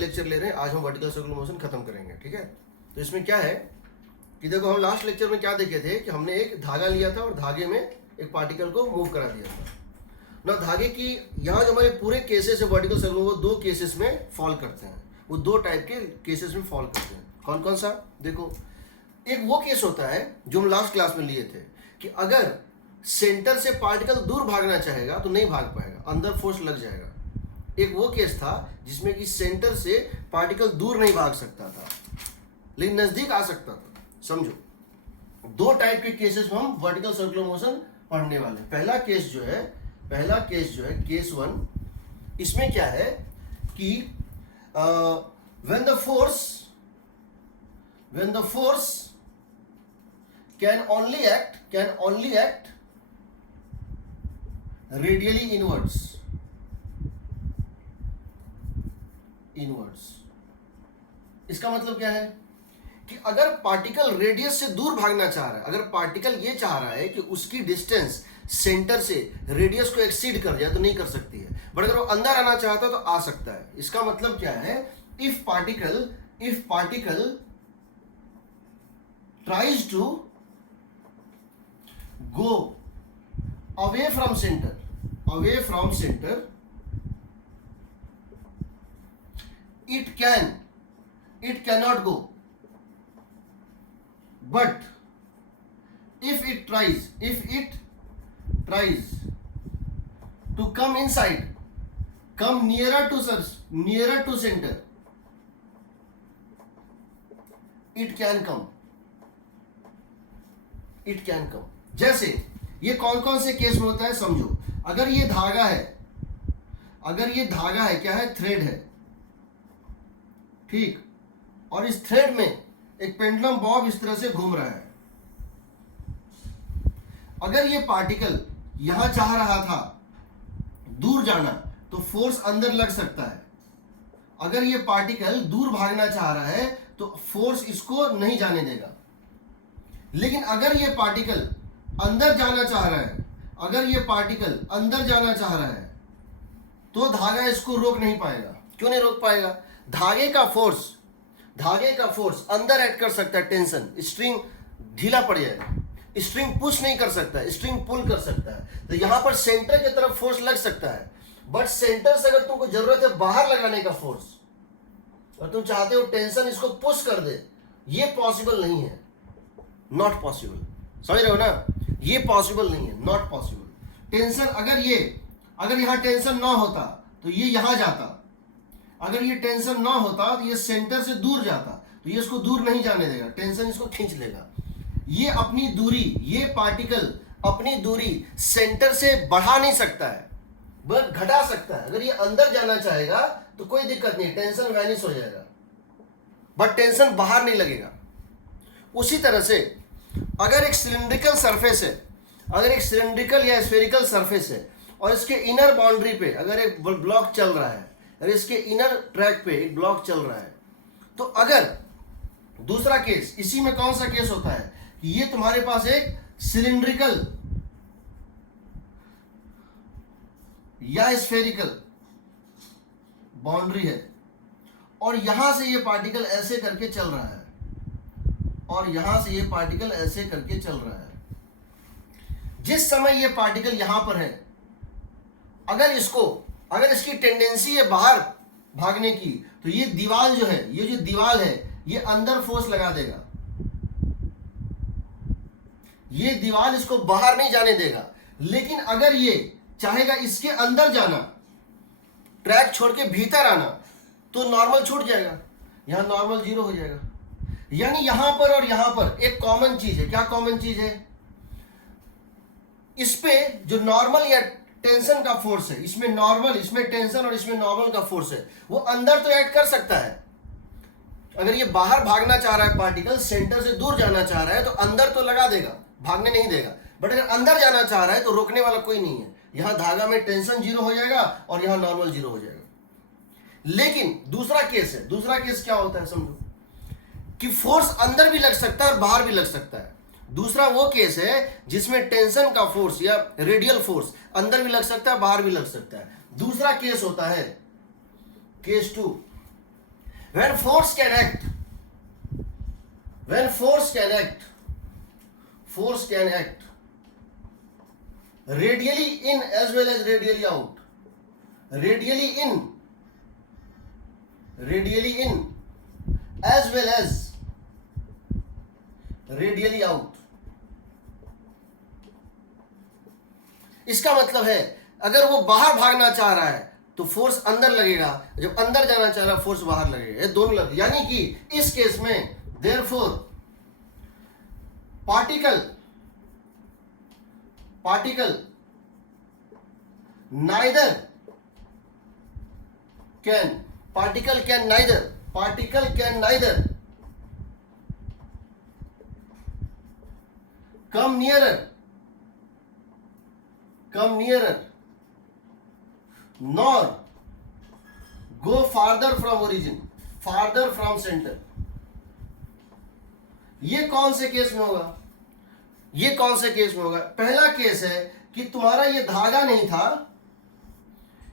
Lecture ले रहे हैं। आज हम वर्टिकल सर्कुलर मोशन खत्म करेंगे, ठीक है। तो इसमें क्या है कि देखो, हम लास्ट लेक्चर में क्या देखे थे कि हमने एक धागा लिया था और धागे में एक पार्टिकल को मूव करा दिया था ना। धागे की यहाँ जो हमारे पूरे केसेस है वर्टिकल सर्कुलर, वो दो केसेस में फॉल करते हैं। वो दो टाइप के केसेस में फॉल करते हैं। कौन कौन सा? देखो, एक वो केस होता है जो हम लास्ट क्लास में लिए थे कि अगर सेंटर से पार्टिकल दूर भागना चाहेगा तो नहीं भाग पाएगा, अंदर फोर्स लग जाएगा। एक वो केस था जिसमें कि सेंटर से पार्टिकल दूर नहीं भाग सकता था लेकिन नजदीक आ सकता था। समझो, दो टाइप के केसेस में हम वर्टिकल सर्कुलर मोशन पढ़ने वाले। पहला केस जो है केस वन, इसमें क्या है कि when the force can only act radially inwards. इसका मतलब क्या है कि अगर पार्टिकल रेडियस से दूर भागना चाह रहा है, अगर पार्टिकल ये चाह रहा है कि उसकी डिस्टेंस सेंटर से रेडियस को एक्सीड कर जाए तो नहीं कर सकती है, बट अगर वो अंदर आना चाहता है तो आ सकता है। इसका मतलब क्या है? If particle tries to go away from center, it cannot go, but if it tries to come inside, come nearer to center, it can come. जैसे ये कौन कौन से केस में होता है समझो। अगर ये धागा है, क्या है? थ्रेड है, ठीक। और इस थ्रेड में एक पेंडुलम बॉब इस तरह से घूम रहा है। अगर ये पार्टिकल यहां चाह रहा था दूर जाना तो फोर्स अंदर लग सकता है। अगर ये पार्टिकल दूर भागना चाह रहा है तो फोर्स इसको नहीं जाने देगा। लेकिन अगर ये पार्टिकल अंदर जाना चाह रहा है, तो धागा इसको रोक नहीं पाएगा। क्यों नहीं रोक पाएगा? धागे का फोर्स अंदर ऐड कर सकता है टेंशन, स्ट्रिंग ढीला पड़ जाएगा। स्ट्रिंग पुश नहीं कर सकता, स्ट्रिंग पुल कर सकता है। तो यहां पर सेंटर की तरफ फोर्स लग सकता है, बट सेंटर से अगर तुमको जरूरत है बाहर लगाने का फोर्स और तुम चाहते हो टेंशन इसको पुश कर दे, ये पॉसिबल नहीं है, नॉट पॉसिबल। समझ रहे हो ना? ये पॉसिबल नहीं है, नॉट पॉसिबल। टेंशन अगर यहां टेंशन ना होता तो ये यहां जाता, अगर ये टेंशन ना होता तो ये सेंटर से दूर जाता, तो ये इसको दूर नहीं जाने देगा, टेंशन इसको खींच लेगा। ये पार्टिकल अपनी दूरी सेंटर से बढ़ा नहीं सकता है, बस घटा सकता है। अगर ये अंदर जाना चाहेगा तो कोई दिक्कत नहीं, टेंशन वैनिश हो जाएगा, बट टेंशन बाहर नहीं लगेगा। उसी तरह से अगर एक सिलिंड्रिकल सरफेस है, अगर एक सिलिंड्रिकल या स्फेरिकल सरफेस है और इसके इनर बाउंड्री पे अगर एक ब्लॉक चल रहा है, अगर इसके इनर ट्रैक पे एक ब्लॉक चल रहा है, तो अगर दूसरा केस, इसी में कौन सा केस होता है कि ये तुम्हारे पास एक सिलिंड्रिकल या स्फेरिकल बाउंड्री है और यहां से ये पार्टिकल ऐसे करके चल रहा है, जिस समय ये पार्टिकल यहां पर है, अगर इसकी टेंडेंसी है बाहर भागने की, तो ये दीवार जो है ये अंदर फोर्स लगा देगा। ये दीवार इसको बाहर नहीं जाने देगा। लेकिन अगर ये चाहेगा इसके अंदर जाना, ट्रैक छोड़ के भीतर आना, तो नॉर्मल छूट जाएगा, यहां नॉर्मल 0 हो जाएगा। यानी यहां पर और यहां पर एक कॉमन चीज है। क्या कॉमन चीज है? इस पे जो नॉर्मल या टेंशन का फोर्स है, इसमें टेंशन और इसमें नॉर्मल का फोर्स है, वो अंदर तो ऐड कर सकता है। अगर ये बाहर भागना चाह रहा है, पार्टिकल सेंटर से दूर जाना चाह रहा है, तो अंदर तो लगा देगा, भागने नहीं देगा। बट अगर अंदर जाना चाह रहा है तो रोकने वाला कोई नहीं है। यहां धागा में टेंशन 0 हो जाएगा और यहां नॉर्मल 0 हो जाएगा। लेकिन दूसरा केस क्या होता है समझो, कि फोर्स अंदर भी लग सकता है और बाहर भी लग सकता है। दूसरा वो केस है जिसमें टेंशन का फोर्स या रेडियल फोर्स अंदर भी लग सकता है बाहर भी लग सकता है। दूसरा केस होता है case 2, When force can act, force can act radially in as well as radially out. Radially in as well as radially out. इसका मतलब है अगर वो बाहर भागना चाह रहा है तो फोर्स अंदर लगेगा, जब अंदर जाना चाह रहा है फोर्स बाहर लगेगा, ये दोनों लगे। यानी कि इस केस में therefore particle neither can neither come nearer nor go farther from origin, farther from center. ये कौन से केस में होगा? ये कौन से केस में होगा? पहला केस है कि तुम्हारा ये धागा नहीं था,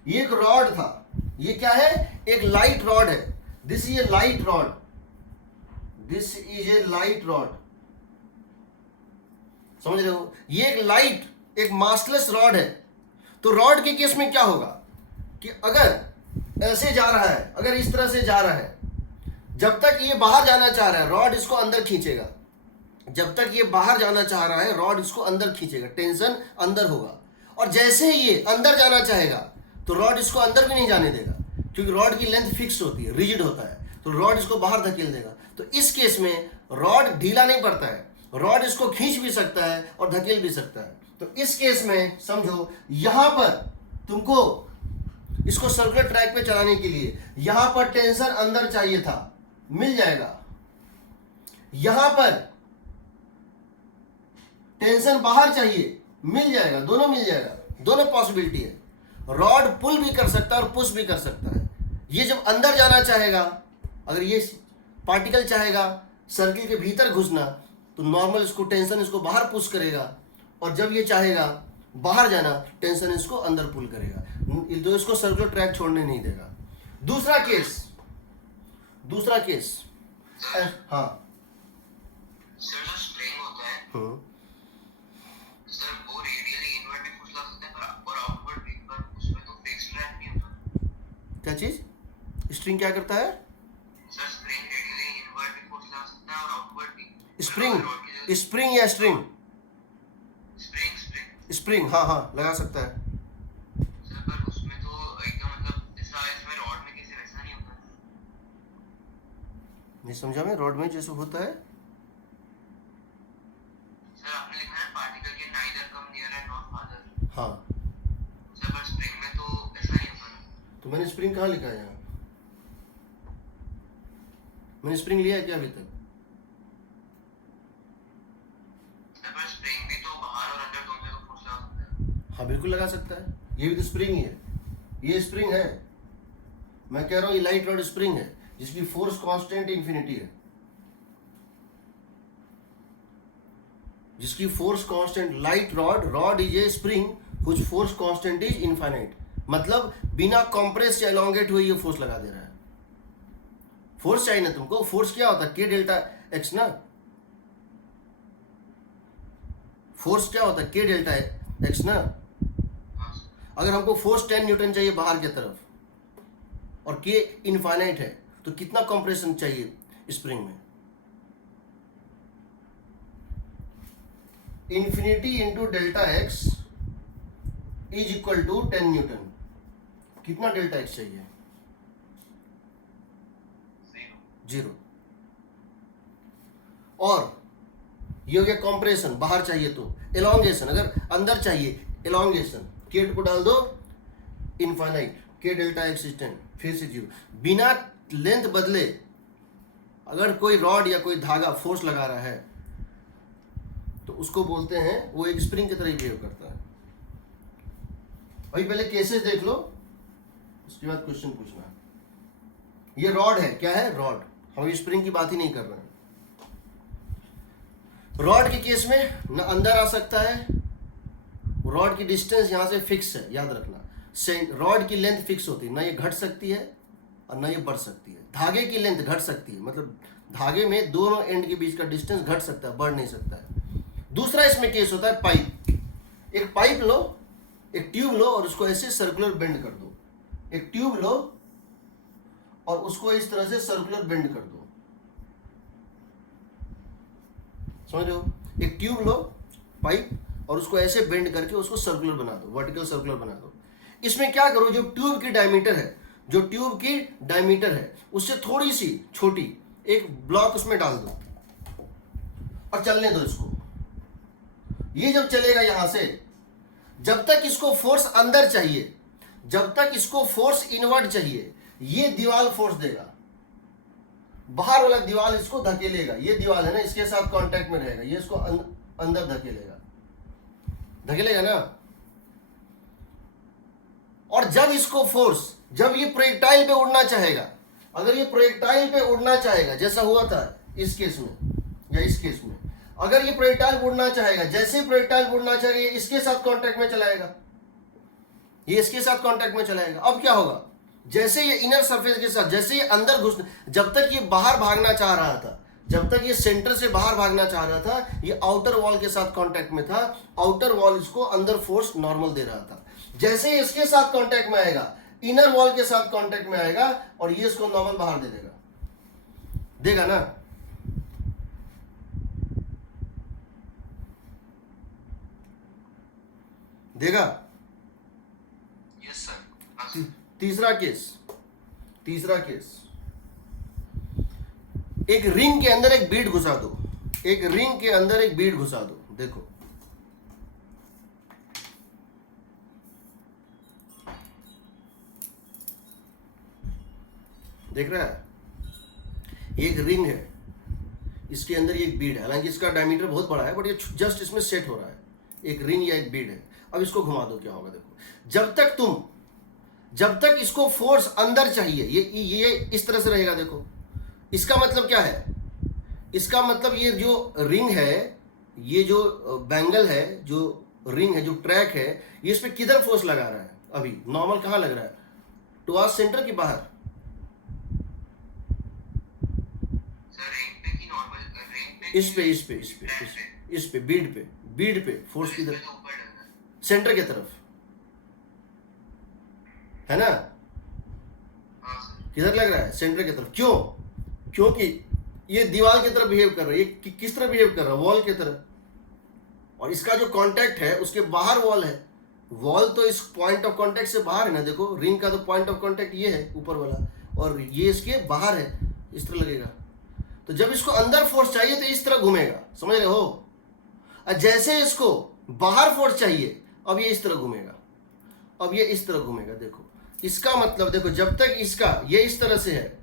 ये एक रॉड था। ये क्या है? एक लाइट रॉड है। This is a light rod, this is a light rod, समझ रहे हो? ये एक लाइट, एक मासलेस रॉड है। तो रॉड के केस में क्या होगा कि अगर ऐसे जा रहा है, अगर इस तरह से जा रहा है, जब तक ये बाहर जाना चाह रहा है रॉड इसको अंदर खींचेगा। जब तक ये बाहर जाना चाह रहा है रॉड इसको अंदर खींचेगा, टेंशन अंदर होगा। और जैसे ही ये अंदर जाना चाहेगा तो रॉड इसको अंदर भी नहीं जाने देगा, क्योंकि रॉड की लेंथ फिक्स होती है, रिजिड होता है, तो रॉड इसको बाहर धकेल देगा। तो इस केस में रॉड ढीला नहीं पड़ता है, रॉड इसको खींच भी सकता है और धकेल भी सकता है। तो इस केस में समझो, यहां पर तुमको इसको सर्कुलर ट्रैक पे चलाने के लिए यहां पर टेंशन अंदर चाहिए था, मिल जाएगा। यहां पर टेंशन बाहर चाहिए, मिल जाएगा, दोनों मिल जाएगा, दोनों पॉसिबिलिटी है। रॉड पुल भी कर सकता है और पुश भी कर सकता है। ये जब अंदर जाना चाहेगा, अगर ये पार्टिकल चाहेगा सर्किल के भीतर घुसना, तो नॉर्मल इसको टेंशन इसको बाहर पुश करेगा, और जब ये चाहेगा बाहर जाना, टेंशन इसको अंदर पुल करेगा, तो इसको सर्कुलर ट्रैक छोड़ने नहीं देगा। दूसरा केस हाँ सर जो स्ट्रिंग होता है सर वो रेडियली इनवर्ट भी पुश कर सकते हैं और आउटवर्ड भी, पर उसमें तो फिक्स ट्रैक नहीं होता। क्या चीज? स्ट्रिंग क्या करता है? सर स्ट्रिंग रेडियली इनवर्ट भी पुश कर सकता है और आउटवर्ड भी। स्प्रिंग या स्ट्रिंग? स्प्रिंग हाँ लगा सकता है। सर पर उसमें तो एकदम मतलब जैसा इसमें रॉड में कैसे वैसा नहीं होता। नहीं समझा मैं, रॉड में जैसे होता है। सर आपने लिखा है particle can neither come near and not father. हाँ सर पर स्प्रिंग में तो ऐसा नहीं होता ना। तो मैंने स्प्रिंग कहाँ लिखा है? यहाँ मैंने स्प्रिंग लिया है क्या अभी तक? सर पर स्प्रिंग भी तो बाहर और अंदर दोनों जगह पुश लगा सकता है। हाँ बिल्कुल लगा सकता है, ये भी तो स्प्रिंग ही है। ये स्प्रिंग है, मैं कह रहा हूँ ये लाइट रॉड स्प्रिंग है, जिसकी फोर्स कांस्टेंट इंफिनिटी है, जिसकी force constant. Light rod is a spring which force constant is infinite. मतलब बिना कंप्रेस या एलोंगेट हुए ये फोर्स लगा दे रहा है। फोर्स चाहिए ना तुमको, फोर्स क्या होता है? के डेल्टा एक्स ना। फोर्स क्या होता है? के डेल्टा एक्स ना। अगर हमको फोर्स 10 न्यूटन चाहिए बाहर की तरफ और के इनफाइनाइट है, तो कितना कंप्रेशन चाहिए स्प्रिंग में? Infinity into delta X is equal to 10 newton. कितना डेल्टा एक्स चाहिए? 0। और ये हो गया कंप्रेशन, बाहर चाहिए तो। एलोंगेशन, अगर अंदर चाहिए एलोंगेशन, के को डाल दो इनफाइनाइट, के डेल्टा एक्स इज 10, फिर से 0। बिना लेंथ बदले अगर कोई रॉड या कोई धागा फोर्स लगा रहा है तो उसको बोलते हैं, वो एक स्प्रिंग की तरह बिहेव करता है। अभी पहले केसेस देख लो, उसके बाद क्वेश्चन पूछना। ये रॉड है, क्या है? रॉड। हम स्प्रिंग की बात ही नहीं कर रहे हैं। रॉड के केस में न अंदर आ सकता है, रॉड की डिस्टेंस यहां से फिक्स है, याद रखना। रॉड की लेंथ फिक्स होती है, ना ये घट सकती है और ना ये बढ़ सकती है। धागे की लेंथ घट सकती है, मतलब धागे में दोनों एंड के बीच का डिस्टेंस घट सकता है, बढ़ नहीं सकता है। दूसरा इसमें केस होता है पाइप। एक पाइप लो, एक ट्यूब लो और उसको ऐसे सर्कुलर बेंड कर दो। एक ट्यूब लो और उसको इस तरह से सर्कुलर बेंड कर दो, समझ रहे हो? एक ट्यूब लो, पाइप, और उसको ऐसे बेंड करके उसको सर्कुलर बना दो, वर्टिकल सर्कुलर बना दो। इसमें क्या करो, जो ट्यूब की डायमीटर है, जो ट्यूब की डायमीटर है उससे थोड़ी सी छोटी एक ब्लॉक उसमें डाल दो और चलने दो इसको। ये जब चलेगा यहां से, जब तक इसको फोर्स अंदर चाहिए, जब तक इसको फोर्स इनवर्ट चाहिए, ये दीवार फोर्स देगा, बाहर वाला दीवार इसको धकेलेगा। ये दीवार है ना, इसके साथ कांटेक्ट में रहेगा, ये इसको अंदर धकेलेगा, धकेलेगा ना। और जब इसको फोर्स, जब ये प्रोजेक्टाइल पे उड़ना चाहेगा, अगर ये प्रोजेक्टाइल पे उड़ना चाहेगा, जैसा हुआ था इस केस में या इस केस में, अगर ये प्रोजेक्टाइल उड़ना चाहेगा, जैसे ही प्रोजेक्टाइल उड़ना चाहेगा, ये इसके साथ कांटेक्ट में चलाएगा, ये इसके साथ कांटेक्ट में चलाएगा। अब क्या होगा, जैसे ये इनर सरफेस के साथ, जैसे ये अंदर घुस, जब तक ये बाहर भागना चाह रहा था, जब तक ये सेंटर से बाहर भागना चाह रहा था, ये आउटर वॉल के साथ कांटेक्ट में था, आउटर वॉल इसको अंदर फोर्स नॉर्मल दे रहा था। जैसे ही इसके साथ कांटेक्ट में आएगा, इनर वॉल के साथ कांटेक्ट में आएगा और ये इसको नॉर्मल बाहर दे देगा, देगा ना। देगा। Yes sir. तीसरा केस, तीसरा केस, एक रिंग के अंदर एक बीड घुसा दो, एक रिंग के अंदर एक बीड घुसा दो। देखो देख रहा है, एक रिंग है, इसके अंदर एक बीड है, हालांकि इसका डायमीटर बहुत बड़ा है, बट ये जस्ट इसमें सेट हो रहा है। एक रिंग या एक बीड है। अब इसको घुमा दो, क्या होगा देखो। जब तक इसको फोर्स अंदर चाहिए, ये इस तरह से रहेगा। देखो इसका मतलब क्या है, इसका मतलब ये जो रिंग है, ये जो बैंगल है, जो रिंग है, जो ट्रैक है, ये इस पे किधर फोर्स लगा रहा है? अभी नॉर्मल कहाँ लग रहा है? टुवर्ड्स सेंटर की बाहर? इस पे बीड पे फोर्स किधर? सेंटर की तरफ है ना? किधर लग रहा है? सेंटर की तरफ। क्यों? क्योंकि ये दीवार की तरफ बिहेव कर रहा है। ये किस तरह बिहेव कर रहा है? वॉल की तरह। और इसका जो कांटेक्ट है उसके बाहर वॉल है। वॉल तो इस पॉइंट ऑफ कांटेक्ट से बाहर है ना। देखो रिंग का तो पॉइंट ऑफ कांटेक्ट ये है ऊपर वाला, और ये इसके बाहर है, इस तरह लगेगा। तो जब इसको अंदर फोर्स चाहिए तो इस तरह घूमेगा, समझ रहे हो? और जैसे इसको बाहर फोर्स चाहिए, अब ये इस तरह घूमेगा, अब ये इस तरह घूमेगा। देखो इसका मतलब, देखो जब तक इसका ये इस तरह से है,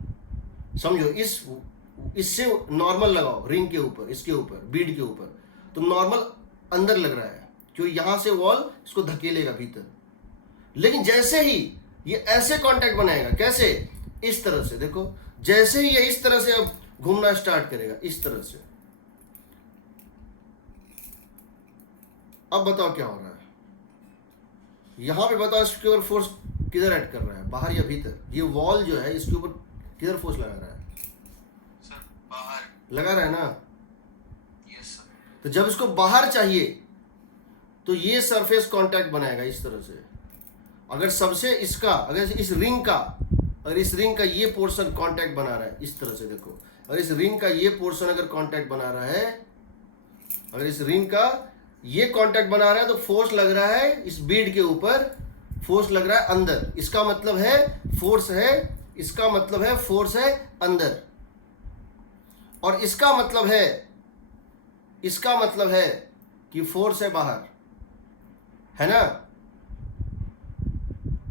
समझो, इससे नॉर्मल लगाओ रिंग के ऊपर, इसके ऊपर, बीड के ऊपर, तो नॉर्मल अंदर लग रहा है क्योंकि यहां से वॉल इसको धकेलेगा भीतर। लेकिन जैसे ही ये ऐसे कांटेक्ट बनाएगा, कैसे? इस तरह से। देखो जैसे ही ये इस तरह से अब घूमना स्टार्ट करेगा, इस तरह से, अब बताओ क्या हो रहा है? यहां पे बताओ इसके ऊपर फोर्स किधर ऐड कर रहा है, बाहर या भीतर? ये वॉल जो है इसके ऊपर किधर फोर्स लगा रहा है? सर बाहर लगा रहा है ना? Yes sir. तो जब इसको बाहर चाहिए तो ये सरफेस कांटेक्ट बनाएगा इस तरह से। अगर सबसे इसका, अगर इस रिंग का, अगर इस रिंग का ये पोर्शन कांटेक्ट बना रहा है इस तरह से, देखो अगर इस रिंग का ये पोर्शन अगर कांटेक्ट बना रहा है, अगर इस रिंग का ये कांटेक्ट बना रहा है, तो फोर्स लग रहा है इस बीड के ऊपर, फोर्स लग रहा है अंदर। इसका मतलब है फोर्स है, इसका मतलब है फोर्स है अंदर, और इसका मतलब है कि फोर्स है बाहर, है ना?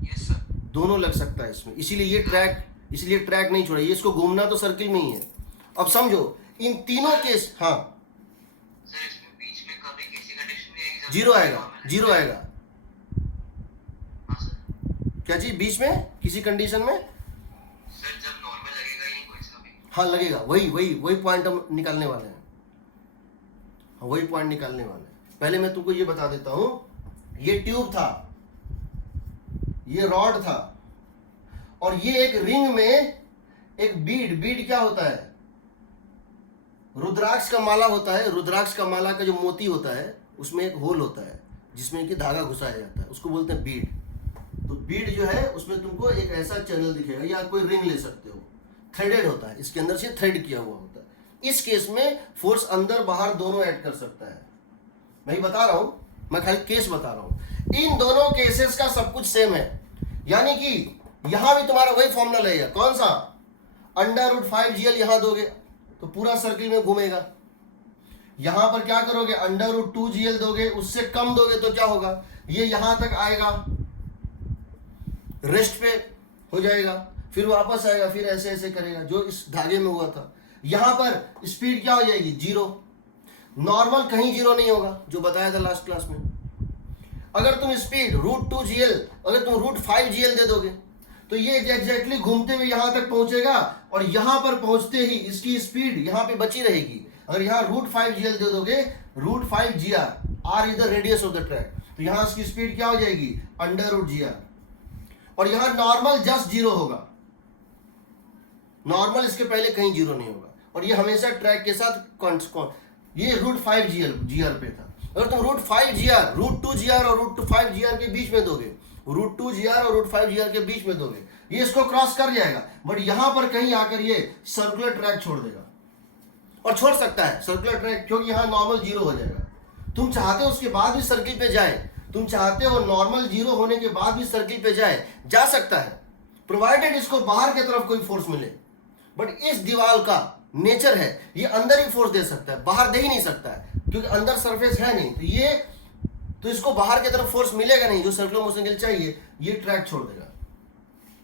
Yes sir. दोनों लग सकता है इसमें। इसीलिए ये ट्रैक नहीं छोड़ा, ये इसको घूमना तो सर्किल में ही है। अब समझो इन तीनों केस, हाँ सर इसमें बीच में कभी किसी कंडीशन में आएगी? जीरो आएगा। हाँ सर। क्या चीज बीच में? किसी कंडीशन में? सर जब नॉर्मल लगेगा ही कोई सा भी। हाँ लगेगा। वही पॉइंट हम निकालने वाले हैं। हाँ वही पॉइंट निकालने वाले हैं। पहले मैं तुमको ये बता देता हूं, ये ट्यूब था, ये रॉड था, और ये एक रिंग में एक बीड क्या होता है, रुद्राक्ष का माला होता है। रुद्राक्ष का माला का जो मोती होता है उसमें एक होल होता है जिसमें कि धागा घुसाया जाता है, उसको बोलते हैं बीड। तो बीड जो है उसमें तुमको एक ऐसा चैनल दिखेगा, या कोई रिंग ले सकते हो, थ्रेडेड होता है, इसके अंदर से थ्रेड किया हुआ होता है। इस केस में फोर्स अंदर बाहर दोनों ऐड कर सकता है। मैं बता रहा हूं, मैं खाली केस बता रहा हूं। इन दोनों केसेस का सब कुछ सेम है, यानी कि यहां भी तुम्हारा वही फॉर्मूला लगेगा। कौन सा? √5GL यहां दोगे तो पूरा सर्किल में घूमेगा। यहां पर क्या करोगे, √2GL दोगे, उससे कम दोगे तो क्या होगा, ये यहां तक आएगा, रेस्ट पे हो जाएगा, फिर वापस आएगा, फिर ऐसे ऐसे करेगा जो इस धागे में हुआ था। यहां पर स्पीड क्या हो जाएगी, 0। नॉर्मल कहीं 0 नहीं होगा, जो बताया था लास्ट क्लास में। अगर तुम स्पीड √2GL, अगर तुम √5GL दे दोगे तो ये एग्जैक्टली घूमते हुए यहां तक पहुंचेगा, और यहां पर पहुंचते ही इसकी स्पीड यहां पे बची रहेगी। अगर यहां √5GL दे दोगे, √5GR, R is the radius of the track, तो यहां इसकी स्पीड क्या हो जाएगी, √GR। और यहां नॉर्मल जस्ट 0 होगा, नॉर्मल इसके पहले कहीं 0 नहीं होगा, और ये हमेशा ट्रैक के साथ ये √5GR पे था। अगर तुम √5GR, √2GR और √5GR के बीच में दोगे, √2GR और √5GR के बीच में दोगे, ये इसको क्रॉस कर जाएगा, बट यहां पर कहीं आकर ये सर्कुलर ट्रैक छोड़ देगा, और छोड़ सकता है सर्कुलर ट्रैक, क्योंकि यहां नॉर्मल 0 हो जाएगा। तुम चाहते हो उसके बाद भी सर्किल पे जाए, तुम चाहते हो नॉर्मल 0 होने के बाद भी सर्किल पे जाए, जा सकता है, प्रोवाइडेड इसको बाहर की तरफ कोई फोर्स मिले। बट इस दीवार का नेचर है, ये अंदर ही फोर्स दे सकता है, बाहर दे ही नहीं सकता है, क्योंकि अंदर सरफेस है नहीं, तो इसको बाहर की तरफ फोर्स मिलेगा नहीं जो सर्कुलर मोशन के लिए चाहिए, ये ट्रैक छोड़ देगा,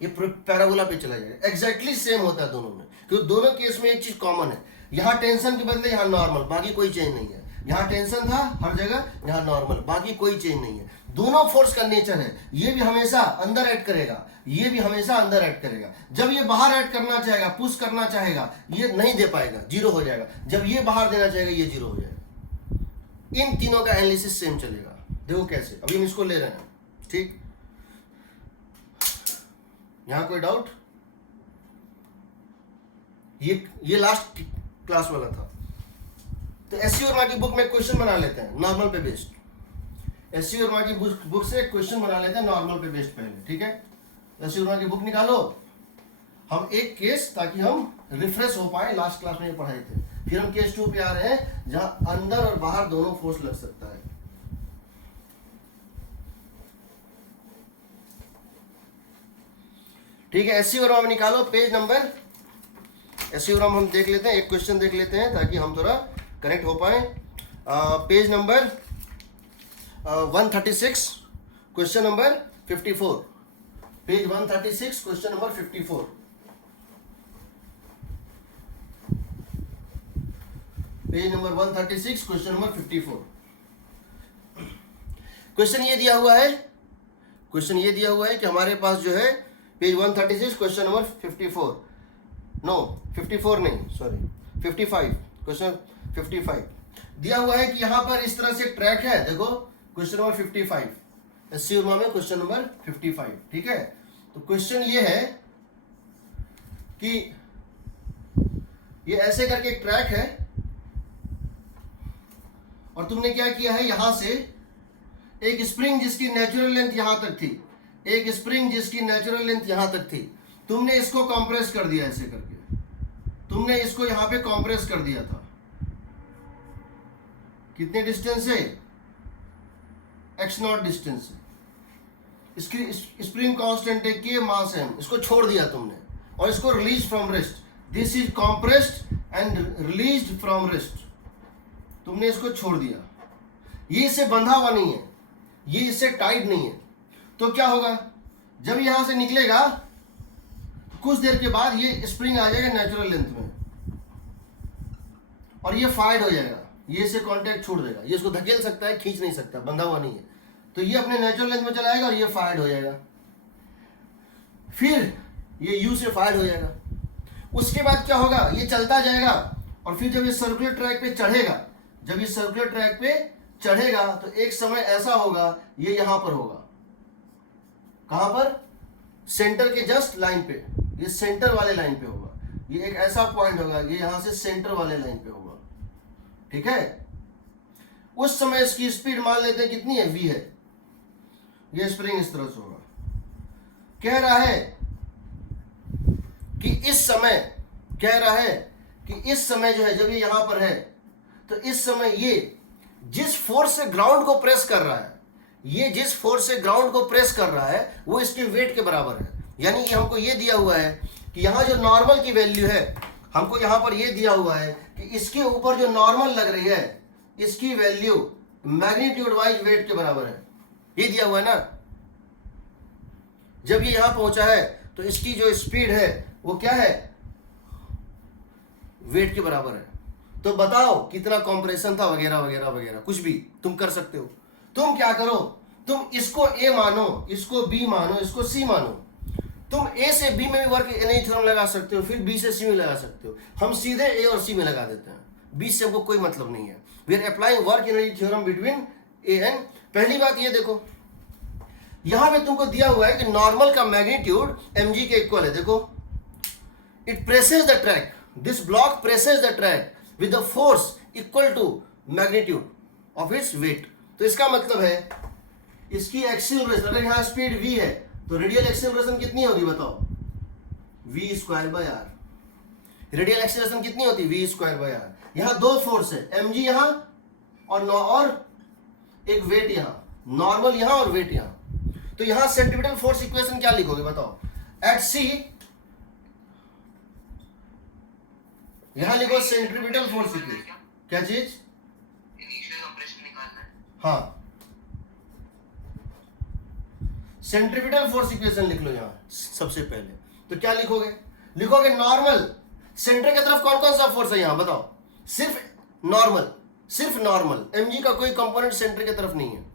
ये पैराबोला पे चला जाएगा। एग्जैक्टली सेम होता है दोनों में, क्योंकि दोनों केस में एक चीज कॉमन है, यहाँ टेंशन के बदले यहाँ नॉर्मल, बाकी कोई चेंज नहीं है। यहाँ टेंशन था हर जगह, यहाँ नॉर्मल, बाकी कोई चेंज नहीं है। दोनों फोर्स का नेचर है, ये भी हमेशा अंदर ऐड करेगा, ये भी हमेशा अंदर ऐड करेगा। जब ये बाहर ऐड करना चाहेगा, पुश करना चाहेगा, ये नहीं दे पाएगा, 0 हो जाएगा। जब ये बाहर देना चाहेगा, ये 0 हो जाएगा। इन तीनों का एनालिसिस सेम चलेगा। देखो कैसे, अभी हम इसको ले रहे हैं, ठीक। यहां कोई डाउट? ये लास्ट क्लास वाला था। तो एससी वर्मा की बुक में क्वेश्चन बना लेते हैं नॉर्मल पे बेस्ड। एससी वर्मा की बुक से क्वेश्चन बना लेते हैं नॉर्मल पे बेस्ड पहले, ठीक है। एससी वर्मा की बुक निकालो, हम एक केस, ताकि हम रिफ्रेश हो पाए, लास्ट क्लास में ये पढ़ाए थे। फिर हम केस 2 पे आ रहे हैं, जहां अंदर और बाहर दोनों फोर्स लग सकता है। ठीक है, एससी वर्मा में निकालो पेज नंबर, एससी वर्मा हम देख लेते हैं, एक क्वेश्चन देख लेते हैं ताकि हम थोड़ा करेक्ट हो पाए। Page number 136, question number 54, page 136, question number 54। Page number 136, question number 54। Question ये दिया हुआ है, क्वेश्चन ये दिया हुआ है कि हमारे पास जो है पेज 136, क्वेश्चन नंबर 54, नो 54 नहीं, सॉरी 55, क्वेश्चन 55 दिया हुआ है कि यहां पर इस तरह से ट्रैक है। देखो क्वेश्चन नंबर 55, एससी वर्मा में क्वेश्चन नंबर 55, ठीक है। तो क्वेश्चन ये है कि ये ऐसे करके एक ट्रैक है, और तुमने क्या किया है, यहां से एक स्प्रिंग जिसकी नेचुरल लेंथ यहां तक थी, एक स्प्रिंग जिसकी नेचुरल लेंथ यहां तक थी, तुमने इसको कंप्रेस कर दिया, ऐसे करके तुमने इसको यहां पे कंप्रेस कर दिया था। कितने डिस्टेंस से, x0 डिस्टेंस से। इसकी स्प्रिंग कांस्टेंट है k, मास m, इसको छोड़ दिया तुमने, और इसको release from rest. This is compressed and released from rest. तुमने इसको छोड़ दिया, ये इससे बंधा हुआ नहीं है, ये इससे टाइट नहीं है। तो क्या होगा, जब यहां से निकलेगा कुछ देर के बाद ये स्प्रिंग आ जाएगा नेचुरल लेंथ में, और ये फायर्ड हो जाएगा, ये से कांटेक्ट छोड़ देगा, ये इसको धकेल सकता है, खींच नहीं सकता, बंधा हुआ नहीं है। तो ये अपने नेचुरल लेंथ में चला आएगा और ये फायर्ड हो जाएगा, फिर ये यू से फायर्ड हो जाएगा। उसके बाद क्या होगा, ये चलता जाएगा, और फिर जब ये सर्कुलर ट्रैक पे चढ़ेगा, जब ये सर्कुलर ट्रैक पे चढ़ेगा तो एक समय ऐसा होगा, ये यहां पर होगा, कहां पर, सेंटर के जस्ट लाइन पे, ये सेंटर वाले लाइन पे होगा, ये एक ऐसा पॉइंट होगा, ये यहां से सेंटर वाले लाइन पे होगा, ठीक है। उस समय इसकी स्पीड मान लेते हैं कितनी है, v है। ये स्प्रिंग इस तरह से होगा। कह रहा है कि इस समय, कह रहा है कि इस समय जो है, जब ये यहां पर है, तो इस समय ये जिस फोर्स से ग्राउंड को प्रेस कर रहा है, ये जिस फोर्स से ग्राउंड को प्रेस कर रहा है वो इसके वेट के बराबर है। यानी कि हमको ये दिया हुआ है कि यहाँ जो नॉर्मल की वैल्यू है, हमको यहाँ पर ये दिया हुआ है कि इसके ऊपर जो नॉर्मल लग रही है, इसकी वैल्यू मैग्नीट्यूड वाइज वेट के बराबर है। ये दिया हुआ है ना। जब ये यहां पहुंचा है तो इसकी जो स्पीड है वो क्या है, वेट के बराबर है। तो बताओ कितना कंप्रेशन था, वगैरह वगैरह वगैरह, कुछ भी तुम कर सकते हो। तुम क्या करो, तुम इसको ए मानो, इसको बी मानो, इसको सी मानो। तुम ए से बी में भी वर्क एनर्जी थ्योरम लगा सकते हो, फिर बी से सी में लगा सकते हो। हम सीधे ए और सी में लगा देते हैं, बी से हमको कोई मतलब नहीं है। We are applying work energy theorem between A and. पहली बात ये देखो, यहां पे तुमको दिया हुआ है कि नॉर्मल का मैग्नीट्यूड mg के इक्वल है। देखो, it presses the track, this block presses the track with the force equal to magnitude of its weight. तो इसका मतलब है इसकी एक्सीलरेशन, अगर यहाँ स्पीड v है तो रेडियल एक्सीलरेशन कितनी होगी बताओ, v square by r। Radial acceleration कितनी होती है, v स्क्वायर बाय r। यहाँ दो फोर्स है, mg यहाँ और एक वेट यहाँ, नॉर्मल यहाँ और वेट यहाँ। तो यहाँ सेंट्रीपिटल फोर्स इक्वेशन क्या लिखोगे बताओ, एट सी, यहाँ लिखो सेंट्रीपिटल फोर्स इक्वेशन। क्या चीज, इनिशियल कंप्रेशन निकालना है। हाँ, सेंट्रीपिटल फोर्स इक्वेशन लिख लो यहाँ सबसे पहले। तो क्या लिखोगे, लिखोगे नॉर्मल, सेंटर की तरफ कौन कौन सा फोर्स है यहाँ बताओ, सिर्फ नॉर्मल, सिर्फ नॉर्मल, mg का कोई कंपोनेंट सेंटर की तरफ नहीं है।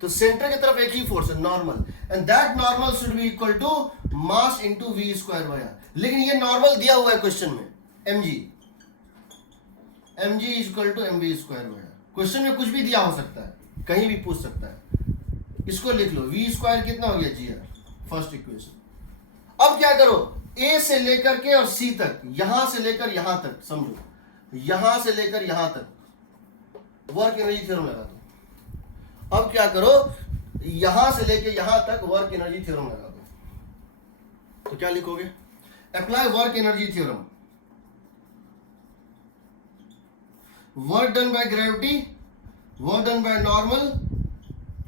तो सेंटर की तरफ एक ही फोर्स है, normal, and that normal should be equal to mass into v square by r। लेकिन ये नॉर्मल दिया हुआ है क्वेश्चन में, mg is equal to mv square by r। Question में कुछ भी दिया हो सकता है, कहीं भी पूछ सकता है। इसको लिख लो, v स्क्वायर कितना हो गया gr, फर्स्ट इक्वेशन। अब क्या करो, a से लेकर के और c तक, यहां से लेकर यहां तक, समझो यहां से लेकर यहां तक वर्क एनर्जी थ्योरम लगा दो। अब क्या करो, यहां से लेकर यहां तक वर्क एनर्जी थ्योरम लगा दो। तो क्या लिखोगे, apply work energy theorem. Work done by gravity, work done by normal,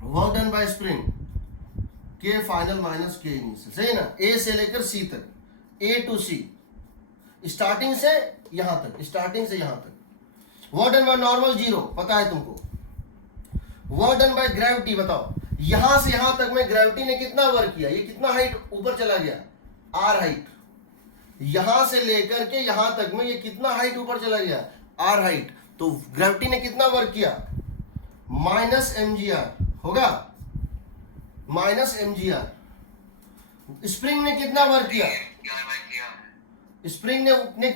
work done bye spring, के फाइनल माइनस के इनिशियल, सही ना। ए से लेकर सी तक, ए टू सी, स्टार्टिंग से यहां तक, स्टार्टिंग से यहां तक। वर्क डन बाय नॉर्मल 0, पता है तुमको। वर्क डन बाय ग्रेविटी बताओ, यहां से यहां तक में ग्रेविटी ने कितना वर्क किया, ये कितना हाइट ऊपर चला गया, r हाइट। यहां से लेकर के यहां तक में ये कितना हाइट ऊपर चला गया, r हाइट। तो ग्रेविटी ने कितना वर्क किया, माइनस mgr होगा, माइनस mgr। स्प्रिंग ने कितना वर्क किया, स्प्रिंग ने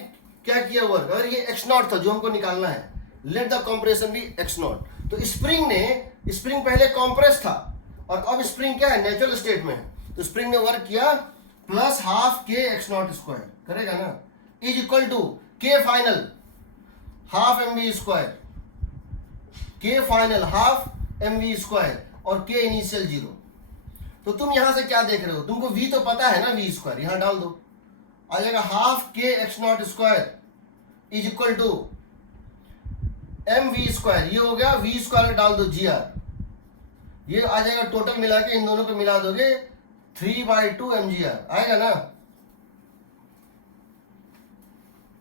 क्या किया वर्क, अगर ये x नॉट था जो हमको निकालना है, let the compression be x naught. तो स्प्रिंग पहले कंप्रेस था और अब स्प्रिंग क्या है, नेचुरल स्टेट में है। तो स्प्रिंग ने वर्क किया प्लस हाफ के एक्स नॉट स्क्वायर, करेगा ना, is equal to K final half mv square, के फाइनल हाफ mv स्क्वायर और के इनिशियल 0। तो तुम यहां से क्या देख रहे हो, तुमको v तो पता है ना, v स्क्वायर यहां डाल दो, आ जाएगा हाफ के X naught square is equal to mv square, ये हो गया v स्क्वायर डाल दो gr, ये आ जाएगा टोटल मिला के, इन दोनों को मिला दोगे 3/2 mgr आएगा ना।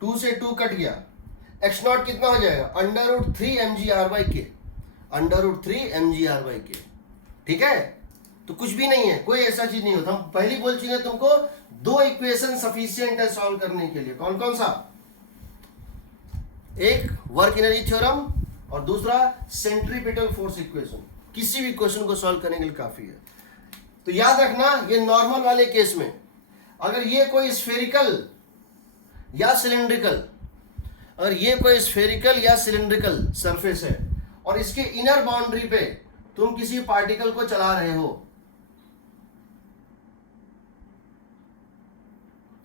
2 से 2 कट गया, x नॉट कितना हो जाएगा, √3 mgr/k, √3 mgr/k, ठीक है। तो कुछ भी नहीं है, कोई ऐसा चीज नहीं होता। हम पहली बोल चुके तुमको, दो इक्वेशन सफिशिएंट है सॉल्व करने के लिए। कौन कौन सा, एक वर्क एनर्जी थ्योरम और दूसरा सेंट्रीपिटल फोर्स इक्वेशन। किसी भी क्वेश्चन को सॉल्व करने के लिए काफी है। तो याद रखना, ये नॉर्मल वाले केस में अगर ये कोई स्फेरिकल या सिलिंड्रिकल, अगर ये कोई स्फेरिकल या सिलिंड्रिकल सरफेस है और इसके इनर बाउंड्री पे तुम किसी पार्टिकल को चला रहे हो,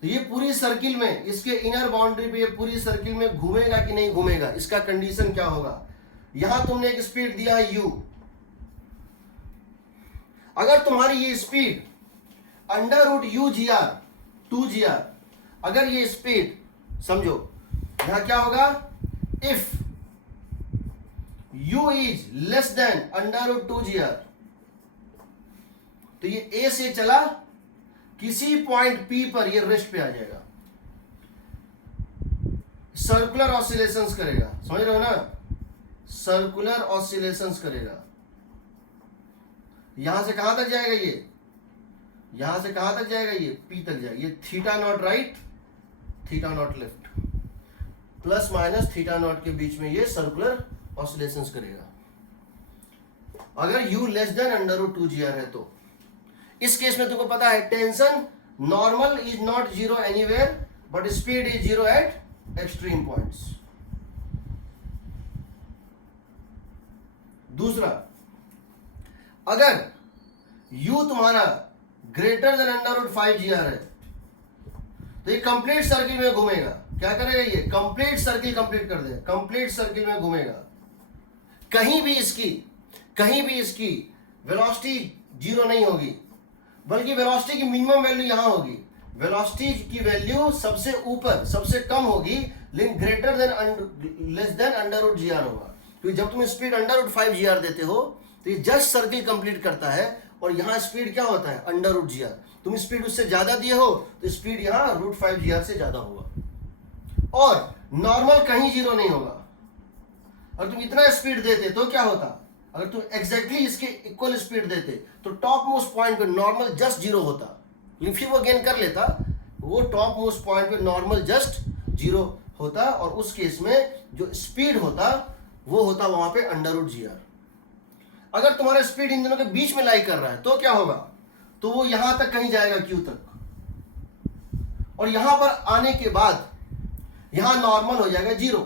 तो ये पूरी सर्किल में, इसके इनर बाउंड्री पे ये पूरी सर्किल में घूमेगा कि नहीं घूमेगा, इसका कंडीशन क्या होगा। यहां तुमने एक स्पीड दिया है u, अगर तुम्हारी ये speed under root U G R 2gr, अगर ये स्पीड समझो यहां क्या होगा, if u is less than under root 2gr, तो ये a से चला किसी पॉइंट P पर ये रेस्ट पे आ जाएगा, सर्कुलर ऑसिलेशंस करेगा, समझ रहे हो ना, सर्कुलर ऑसिलेशंस करेगा। यहां से कहां तक जाएगा ये, यहां से कहां तक जाएगा ये P तक जाएगा, ये theta naught right theta naught left plus minus theta naught के बीच में ये सर्कुलर ऑसिलेशंस करेगा। अगर u less than under root 2gr है तो इस केस में तुमको पता है tension normal is not zero anywhere but speed is zero at extreme points. दूसरा, अगर u तुम्हारा greater than under root 5gr है तो ये कंप्लीट सर्किल में घूमेगा। क्या करेगा ये, कंप्लीट सर्किल कंप्लीट कर देगा, कंप्लीट सर्किल में घूमेगा। कहीं भी इसकी वेलोसिटी जीरो नहीं होगी, बल्कि वेलोसिटी की मिनिमम वैल्यू यहां होगी। वेलोसिटी की वैल्यू सबसे ऊपर सबसे कम होगी, लेकिन greater than less than under root G R. क्योंकि जब तुम स्पीड अंडर रूट 5gr देते हो तो ये जस्ट सर्किल कंप्लीट करता है, और यहां स्पीड क्या होता है, अंडर रूट जीआर। तुम स्पीड उससे ज्यादा दिए हो तो स्पीड यहां रूट 5gr से ज्यादा होगा, और नॉर्मल कहीं जीरो नहीं होगा। अगर तुम इतना स्पीड देते तो क्या होता, अगर तुम एग्जैक्टली इसके इक्वल स्पीड देते तो टॉप मोस्ट पॉइंट पे नॉर्मल जस्ट जीरो होता, लेकिन फिर वो गेन कर लेता, वो टॉप मोस्ट पॉइंट पे नॉर्मल जस्ट जीरो होता, और उस केस में जो स्पीड होता वो होता वहां पे अंडर रूट जीआर। अगर तुम्हारा स्पीड इन दोनों के बीच में लाई कर रहा है तो क्या होगा, तो वो यहां तक कहीं जाएगा क्यू तक, और यहां पर आने के बाद यहां नॉर्मल हो जाएगा जीरो।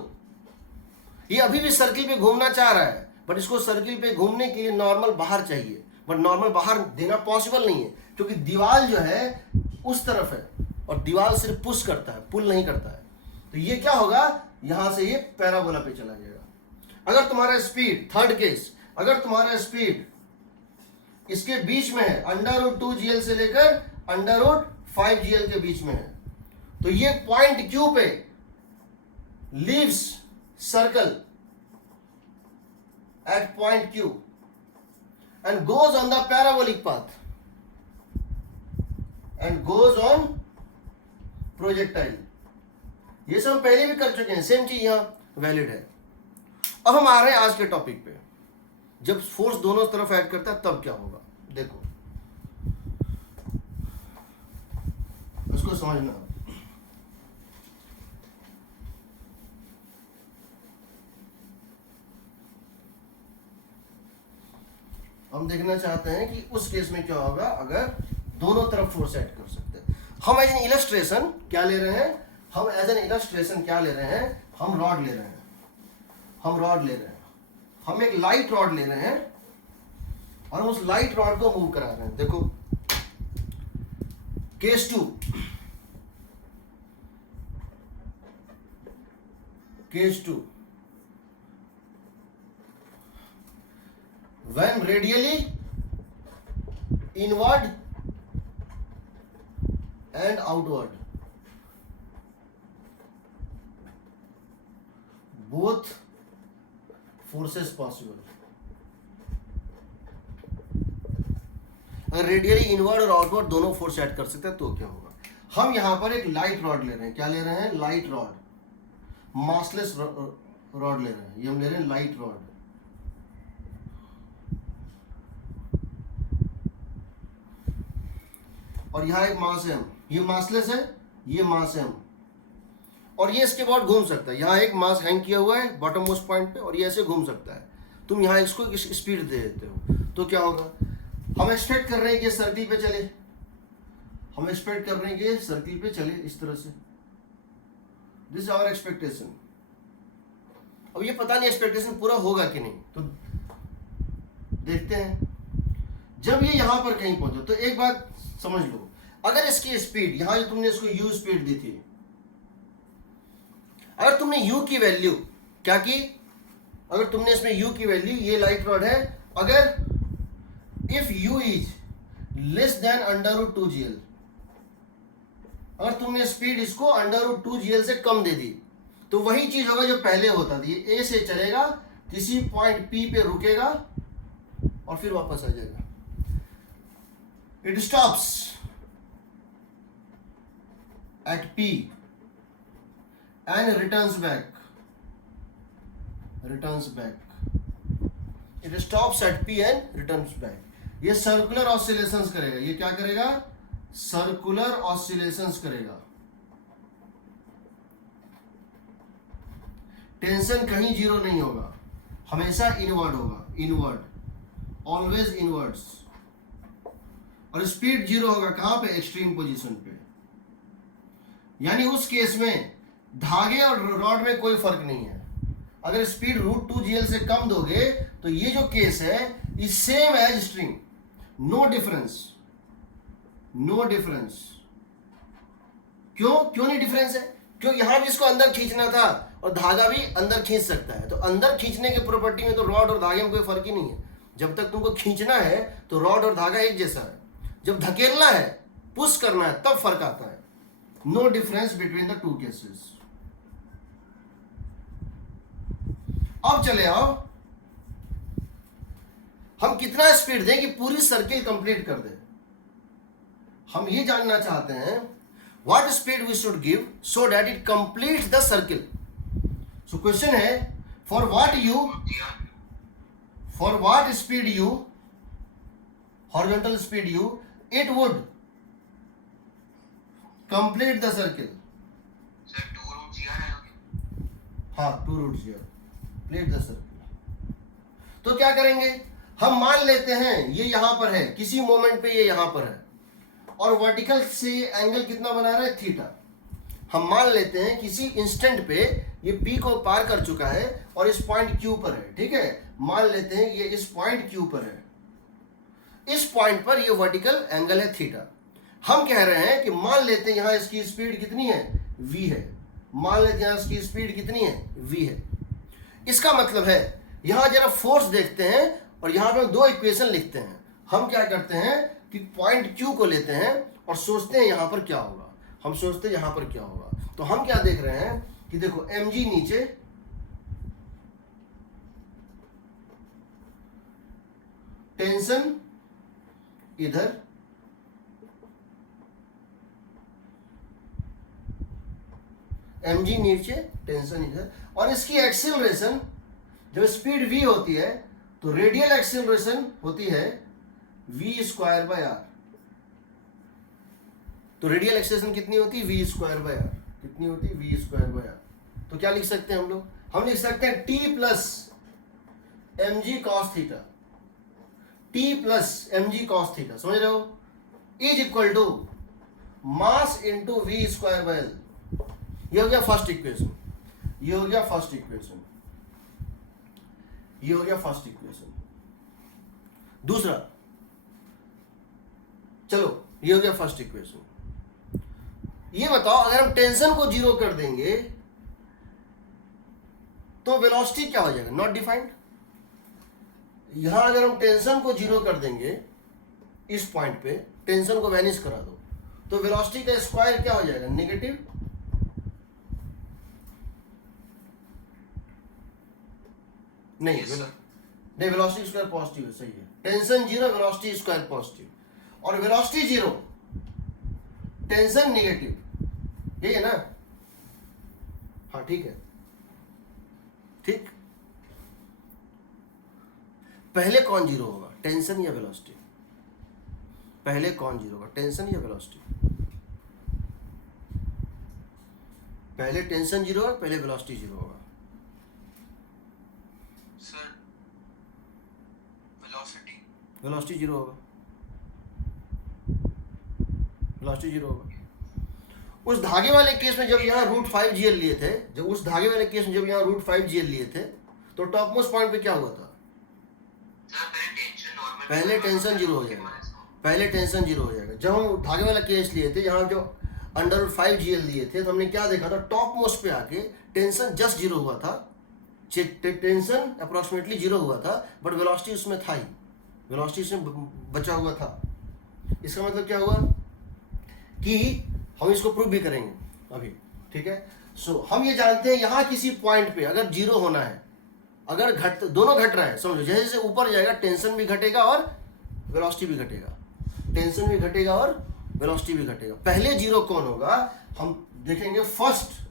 ये अभी भी सर्किल पे घूमना चाह रहा है, बट इसको सर्किल पे घूमने के लिए नॉर्मल बाहर चाहिए, बट नॉर्मल बाहर देना पॉसिबल नहीं है, क्योंकि दीवार जो है उस तरफ है और दीवार सिर्फ पुश करता है, पुल नहीं करता है। तो ये क्या होगा, यहां से ये पैराबोला पे चला जाएगा। अगर तुम्हारा स्पीड, थर्ड केस, अगर तुम्हारा स्पीड इसके बीच में है, अंडर रूट 2gl से लेकर अंडर रूट 5gl के बीच में है, तो ये पॉइंट क्यू पे leaves circle at point Q and goes on the parabolic path and goes on projectile। ये सब हम पहले भी कर चुके हैं, सेम चीज यहां वैलिड है। अब हम आ रहे हैं आज के टॉपिक पे, जब फोर्स दोनों तरफ ऐड करता है तब क्या होगा। देखो उसको समझना, हम देखना चाहते हैं कि उस केस में क्या होगा अगर दोनों तरफ फोर्स ऐड कर सकते हैं। हम एज एन इलस्ट्रेशन क्या ले रहे हैं, हम एज एन इलस्ट्रेशन क्या ले रहे हैं, हम रॉड ले रहे हैं, हम रॉड ले रहे हैं, हम एक लाइट रॉड ले रहे हैं और हम उस लाइट रॉड को मूव करा रहे हैं। देखो case 2, case 2, when radially inward and outward, both forces possible। अगर रेडियली इनवर्ड और आउटवर्ड दोनों फोर्स ऐड कर सकते हैं तो क्या होगा। हम यहां पर एक लाइट रॉड ले रहे हैं, क्या ले रहे हैं, लाइट रॉड, मासलेस रॉड ले रहे हैं, ये हम ले रहे हैं लाइट रॉड। और यहाँ एक मास है, ये मासलेस है, ये मास है, और ये इसके बाद घूम सकता है। यहाँ एक मास हैंग किया हुआ है बॉटम मोस्ट पॉइंट पे और ये ऐसे घूम सकता है। तुम यहाँ इसको स्पीड दे देते हो तो क्या होगा, हम एक्सपेक्ट कर रहे हैं कि सर्किल पे चले, हम एक्सपेक्ट कर रहे हैं कि सर्किल पे चले इस तरह से, दिस इज आवर एक्सपेक्टेशन। अब ये पता नहीं एक्सपेक्टेशन पूरा होगा कि नहीं, तो देखते हैं। जब ये यहां पर कहीं पहुंचे तो एक बात समझ लो, अगर इसकी स्पीड, यहां जो तुमने इसको u स्पीड दी थी, अगर तुमने u की वैल्यू क्या की, अगर तुमने इसमें u की वैल्यू, ये लाइट रॉड है, अगर if u is less then √2gl, अगर तुमने स्पीड इसको √2gl से कम दे दी, तो वही चीज होगा जो पहले होता था। ये a से चलेगा, किसी पॉइंट p पे रुकेगा और फिर वापस आ जाएगा। It stops at p and returns back. It stops at p and returns back. ये सर्कुलर ऑसिलेशंस करेगा। ये क्या करेगा? सर्कुलर ऑसिलेशंस करेगा। टेंशन कहीं जीरो नहीं होगा, हमेशा इनवर्ड होगा, इनवर्ड, ऑलवेज इनवर्ड्स। और स्पीड जीरो होगा कहां पे? एक्सट्रीम पोजीशन पे। यानी उस केस में धागे और रॉड में कोई फर्क नहीं है। अगर स्पीड √2gl से कम दोगे तो ये जो केस है is same as string, no difference, no difference. क्यों नहीं डिफरेंस है? क्यों यहां भी इसको अंदर खींचना था और धागा भी अंदर खींच सकता है। तो अंदर खींचने के प्रॉपर्टी में तो रॉड और धागे में कोई फर्क ही नहीं है। जब तक तुमको खींचना है तो रॉड और धागा एक जैसा है, जब धकेलना है, पुश करना है, तब फर्क आता है। No difference between the two cases. अब चले आओ, हम कितना स्पीड दें कि पूरी सर्किल कंप्लीट कर दे। हम ये जानना चाहते हैं what speed we should give so that it completes the circle. So question है, for what speed u, horizontal speed u, it would complete the circle. Sir 2√gr है। हाँ, 2√gr प्लेट द सर्किल। तो क्या करेंगे, हम मान लेते हैं ये यहां पर है, किसी मोमेंट पे ये यहां पर है और वर्टिकल से एंगल कितना बना रहा है? थीटा। हम मान लेते हैं किसी इंस्टेंट पे ये P को पार कर चुका है और इस पॉइंट Q पर है, ठीक है। मान लेते हैं ये इस पॉइंट Q पर है, इस पॉइंट पर ये वर्टिकल एंगल है थीटा। हम कह रहे हैं कि मान लेते हैं यहां इसकी स्पीड कितनी है? v है। मान लेते हैं यहां इसकी स्पीड कितनी है? v है। इसका मतलब है यहां जरा फोर्स देखते हैं और यहां पे दो इक्वेशन लिखते हैं। हम क्या करते हैं कि पॉइंट Q को लेते हैं और सोचते हैं यहां पर क्या होगा। हम सोचते हैं यहां पर क्या होगा। तो हम क्या देख रहे हैं कि देखो mg नीचे, टेंशन इधर, mg नीचे, टेंशन इधर, और इसकी एक्सीलरेशन, जब स्पीड v होती है तो रेडियल एक्सीलरेशन होती है v²/r। तो रेडियल एक्सीलरेशन कितनी होती है? v²/r। कितनी होती है? v²/r। तो क्या लिख सकते हैं हम लोग? हम लिख सकते हैं t + mg cos theta, t + mg cos theta, समझ रहे हो, is equal to mass into v²/l। ये हो गया फर्स्ट इक्वेशन, ये हो गया फर्स्ट इक्वेशन, ये हो गया फर्स्ट इक्वेशन। दूसरा, चलो ये हो गया फर्स्ट इक्वेशन। ये बताओ अगर हम टेंशन को जीरो कर देंगे तो वेलोसिटी क्या हो जाएगा? Not defined. यहां अगर हम टेंशन को जीरो कर देंगे, इस पॉइंट पे टेंशन को वैनिश करा दो, तो वेलोसिटी का स्क्वायर क्या हो जाएगा? नेगेटिव। नहीं नहीं, वेलोसिटी स्क्वायर पॉजिटिव है, सही है। Tension zero, velocity square positive, और वेलोसिटी जीरो, टेंशन नेगेटिव, यही है ना? हाँ ठीक है, ठीक। पहले कौन जीरो होगा, टेंशन या वेलोसिटी? पहले कौन जीरो होगा, टेंशन या वेलोसिटी? पहले टेंशन जीरो होगा, पहले वेलोसिटी जीरो होगा? Sir velocity. वेलोसिटी जीरो होगा, वेलोसिटी जीरो होगा। उस धागे वाले केस में जब यहाँ √5gl लिए थे, जब उस धागे वाले केस में जब यहाँ √5gl लिए थे, तो टॉप मोस्ट पॉइंट पे क्या हुआ था? सर पहले टेंशन नॉर्मल, पहले टेंशन जीरो हो जाएगा, पहले टेंशन जीरो हो जाएगा। जब हम धागे वाला केस लिए थे, यहाँ जो √5 GL लिए थे, तो हमने क्या देखा था, टॉप मोस्ट पे आके टेंशन जस्ट जीरो हुआ था, टेंशन अप्रोक्सीमेटली जीरो हुआ था, बट वेलोसिटी उसमें था ही, वेलोसिटी उसमें बचा हुआ था। इसका मतलब क्या हुआ कि हम इसको प्रूव भी करेंगे अभी, ठीक है। सो हम ये जानते हैं यहाँ किसी पॉइंट पे अगर जीरो होना है, अगर दोनों घट रहा है, समझो जैसे जैसे ऊपर जाएगा टेंशन भी घटेगा और वेलोसिटी भी घटेगा, टेंशन भी घटेगा और वेलोसिटी भी घटेगा। पहले जीरो कौन होगा हम देखेंगे। First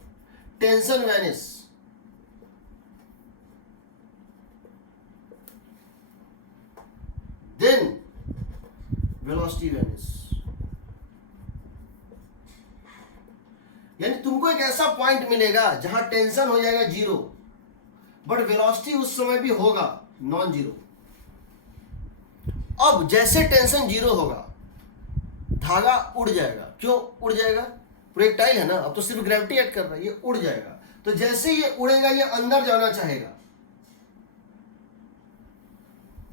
tension vanish, then velocity vanish. यानी तुमको एक ऐसा पॉइंट मिलेगा जहां टेंशन हो जाएगा जीरो, बट वेलोसिटी उस समय भी होगा नॉन जीरो। अब जैसे टेंशन जीरो होगा, धागा उड़ जाएगा। क्यों उड़ जाएगा? प्रोजेक्टाइल है ना, अब तो सिर्फ ग्रेविटी एक्ट कर रहा है, ये उड़ जाएगा। तो जैसे ये उड़ेगा, ये अंदर जाना चाहेगा।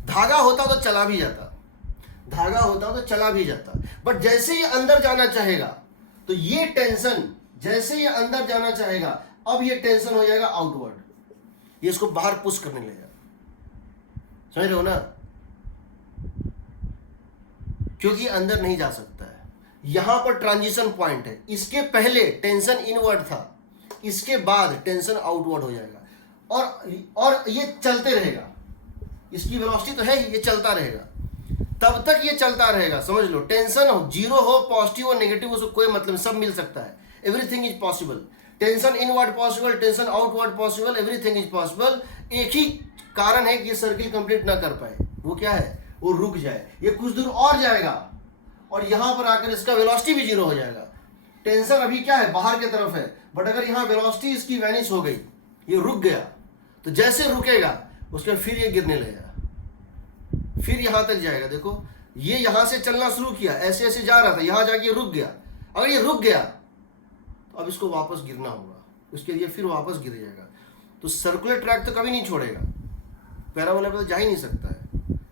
धागा होता तो चला भी जाता, धागा होता तो चला भी जाता, बट जैसे ये अंदर जाना चाहेगा, तो ये टेंशन जैसे ये अंदर जाना चाहेगा, अब ये टेंशन हो जाएगा आउटवर्ड, ये इसको बाहर पुश करने लगेगा। समझ रहे हो ना? क्योंकि अंदर नहीं जा सकता है। यहां पर ट्रांजिशन पॉइंट है। इसके पहले टेंशन इनवर्ड था, इसके बाद टेंशन आउटवर्ड हो जाएगा, और ये चलते रहेगा। इसकी वेलोसिटी तो है ही, ये चलता रहेगा, तब तक ये चलता रहेगा। समझ लो, टेंशन हो जीरो हो, पॉजिटिव हो, नेगेटिव, उसको कोई मतलब, सब मिल सकता है। Everything is possible. Tension inward possible, tension outward possible, everything is possible. एक ही कारण है कि ये सर्किल कंप्लीट ना कर पाए, वो क्या है? वो रुक जाए। ये कुछ दूर और जाएगा और यहां पर आकर इसका वेलोसिटी भी जीरो हो जाएगा। टेंशन अभी क्या है? बाहर की तरफ है, बट अगर यहां वेलोसिटी इसकी वैनिश हो गई, ये रुक गया, तो जैसे रुकेगा उसके फिर ये गिरने लगेगा, फिर यहां तक जाएगा। देखो, ये यहां से चलना शुरू किया, ऐसे ऐसे जा रहा था, यहां जाके रुक गया। अगर ये रुक गया तो अब इसको वापस गिरना होगा, उसके लिए फिर वापस गिर जाएगा। तो सर्कुलर ट्रैक तो कभी नहीं छोड़ेगा, पैराबोला पे तो जा ही नहीं सकता है,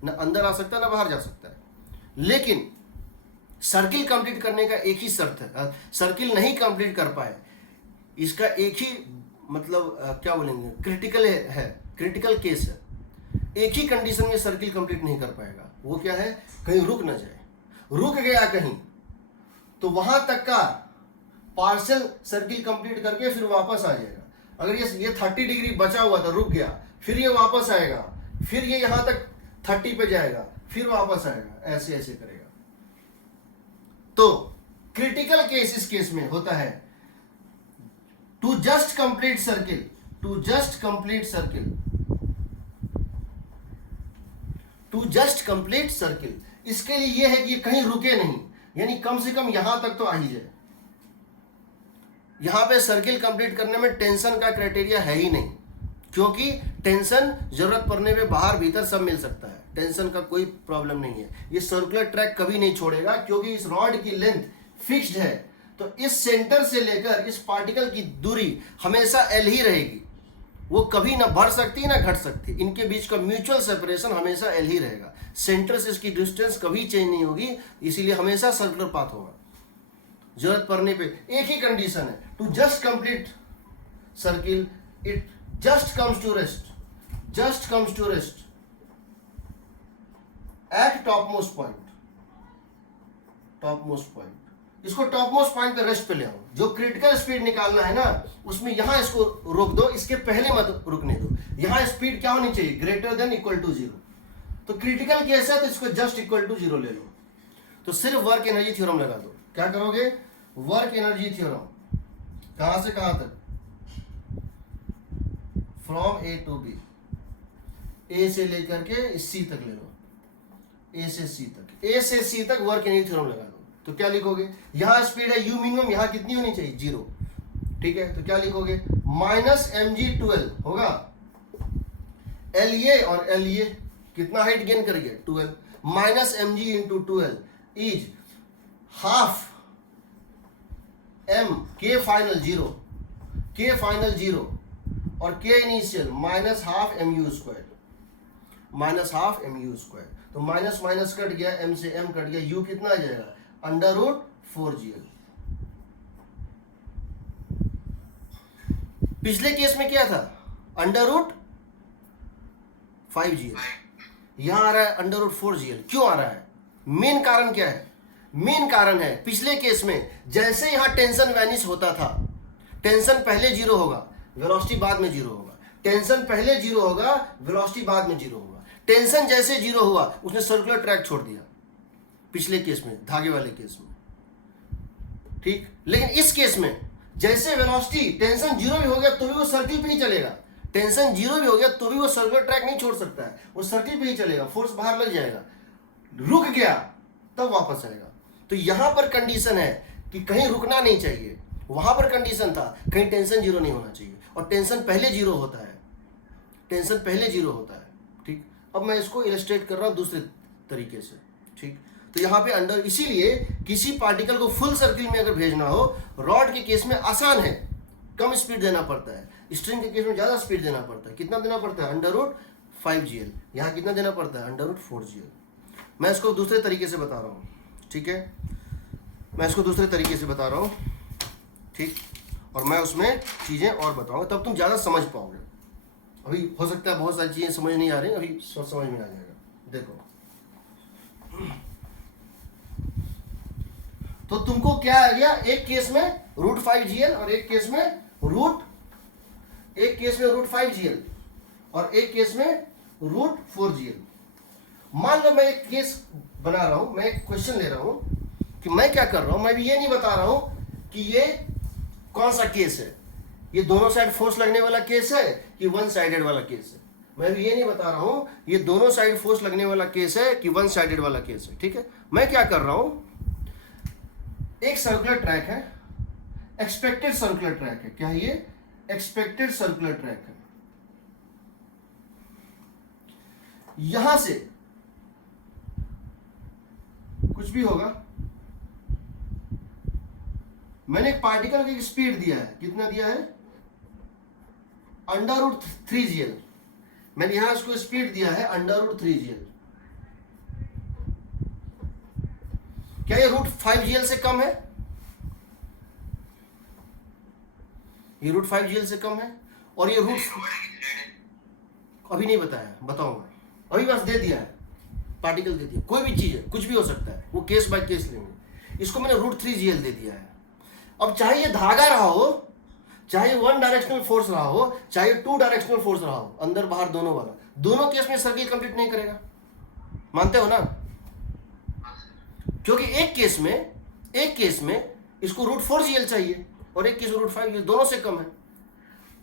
ना अंदर आ सकता है ना बाहर जा सकता है। लेकिन सर्किल कंप्लीट करने का एक ही शर्त है, सर्किल नहीं कंप्लीट कर पाए, इसका एक ही मतलब क्या बोलेंगे, क्रिटिकल है, क्रिटिकल केस है। एक ही कंडीशन में सर्किल कंप्लीट नहीं कर पाएगा, वो क्या है? कहीं रुक ना जाए। रुक गया कहीं तो वहां तक का पार्शियल सर्किल कंप्लीट करके फिर वापस आ जाएगा। अगर ये 30 डिग्री बचा हुआ था, रुक गया, फिर ये वापस आएगा, फिर ये यहां तक 30 पे जाएगा, फिर वापस आएगा, ऐसे ऐसे करेगा। तो क्रिटिकल केस इस केस में होता है to just complete circle, to just complete circle, to just complete circle. इसके लिए यह है कि ये कहीं रुके नहीं, यानी कम से कम यहां तक तो आ ही जाए। यहां पे सर्किल कंप्लीट करने में टेंशन का क्राइटेरिया है ही नहीं, क्योंकि टेंशन जरूरत पड़ने पे बाहर भीतर सब मिल सकता है, टेंशन का कोई प्रॉब्लम नहीं है। ये सर्कुलर ट्रैक कभी नहीं छोड़ेगा, क्योंकि इस रॉड की लेंथ फिक्स्ड है। तो इस सेंटर से लेकर इस पार्टिकल की दूरी हमेशा एल ही रहेगी, वो कभी ना बढ़ सकती ना घट सकती। इनके बीच का म्यूचुअल सेपरेशन हमेशा एल ही रहेगा, सेंटर से इसकी डिस्टेंस कभी चेंज नहीं होगी, इसीलिए हमेशा सर्कुलर पाथ होगा। जरूरत पड़ने पे एक ही कंडीशन है, to just complete circle, it just comes to rest, just comes to rest at topmost point, topmost point। इसको टॉपमोस्ट पॉइंट पे रेस्ट पे ले आओ। जो क्रिटिकल स्पीड निकालना है ना, उसमें यहां इसको रोक दो, इसके पहले मत रुकने दो। यहां स्पीड क्या होनी चाहिए? Greater than equal to zero. तो क्रिटिकल केस है तो इसको जस्ट इक्वल टू जीरो ले लो। तो सिर्फ वर्क एनर्जी थ्योरम लगा दो। क्या करोगे? Work energy theorem. कहां से कहां तक? फ्रॉम ए टू बी, ए से लेकर के सी तक ले लो, ए से सी तक, ए से सी तक वर्क एनर्जी थ्योरम लगा दो। तो क्या लिखोगे? यहां स्पीड है यू मिनिमम, यहां कितनी होनी चाहिए? जीरो। ठीक है, तो क्या लिखोगे? -mg12 होगा एल ए, और एल ए कितना हाइट गेन करेंगे? 12 -mg into 12 is half m, k final zero, k final zero और k इनिशियल -12 mu², -12 mu²। तो माइनस माइनस कट गया, m से m कट गया, u कितना आ जाएगा √4gl। पिछले केस में क्या था √5gl, यहां आ रहा है √4gl। क्यों आ रहा है? मेन कारण क्या है? मेन कारण है पिछले केस में जैसे यहां टेंशन वैनिश होता था, टेंशन पहले जीरो होगा, वेलोसिटी बाद में जीरो होगा, टेंशन पहले जीरो होगा, वेलोसिटी बाद में जीरो होगा। टेंशन जैसे जीरो हुआ उसने सर्कुलर ट्रैक छोड़ दिया पिछले केस में, धागे वाले केस में, ठीक। लेकिन इस केस में जैसे वेलोसिटी टेंशन जीरो भी हो गया तो भी वो सर्किल पे ही चलेगा, टेंशन जीरो भी हो गया तो भी वो सर्कुलर ट्रैक नहीं छोड़ सकता है, वो सर्किल पे ही चलेगा, फोर्स बाहर लग जाएगा, रुक गया तब वापस आएगा। तो यहां पर कंडीशन है कि कहीं रुकना नहीं चाहिए, वहां पर कंडीशन था कहीं टेंशन जीरो नहीं होना चाहिए, और टेंशन पहले जीरो होता है, टेंशन पहले जीरो होता है, ठीक। अब मैं इसको इलस्ट्रेट कर रहा हूं दूसरे तरीके से, ठीक। तो यहाँ पे अंडर, इसीलिए किसी पार्टिकल को फुल सर्किल में अगर भेजना हो, रॉड के केस में आसान है, कम स्पीड देना पड़ता है, स्ट्रिंग के केस में ज़्यादा स्पीड देना पड़ता है। कितना देना पड़ता है √5gl, यहाँ कितना देना पड़ता है √4gl। मैं इसको दूसरे तरीके से बता रहा हूँ, ठीक है, मैं इसको दूसरे तरीके से बता रहा हूँ, ठीक। और मैं उसमें चीज़ें और बताऊँगा, तब तुम ज़्यादा समझ पाओगे। अभी हो सकता है बहुत सारी चीज़ें समझ नहीं आ रही, अभी सब समझ में आ जाएगा। देखो, तो तुमको क्या आ गया, एक केस में √5gl और एक केस में √5gl और एक केस में √4gl। मान लो मैं एक केस बना रहा हूं, मैं एक क्वेश्चन ले रहा हूं कि मैं क्या कर रहा हूं, मैं भी ये नहीं बता रहा हूं कि ये कौन सा केस है, ये दोनों साइड फोर्स लगने वाला केस है कि वन साइडेड वाला केस है। मैं भी ये नहीं बता रहा हूं ये दोनों साइड फोर्स लगने वाला केस है कि वन साइडेड वाला केस है, ठीक है। मैं क्या कर रहा हूं, एक सर्कुलर ट्रैक है, एक्सपेक्टेड सर्कुलर ट्रैक है, क्या है ये एक्सपेक्टेड सर्कुलर ट्रैक है। यहां से कुछ भी होगा, मैंने एक पार्टिकल की स्पीड दिया है, कितना दिया है √3gl, मैंने यहां इसको स्पीड दिया है √3gl। क्या ये √5gl से कम है? ये √5gl से कम है, और ये अभी नहीं बताया, बताऊंगा, अभी बस दे दिया है, पार्टिकल दे दिया, कोई भी चीज है, कुछ भी हो सकता है, वो केस बाय केस लेंगे। इसको मैंने √3gl दे दिया है। अब चाहे ये धागा रहा हो, चाहे वन डायरेक्शनल फोर्स रहा हो, चाहे टू डायरेक्शनल फोर्स रहा हो, अंदर बाहर दोनों वाला, दोनों केस में सर्किल कंप्लीट नहीं करेगा, मानते हो ना? क्योंकि एक केस में इसको √4gl चाहिए और एक केस √5gl, दोनों से कम है।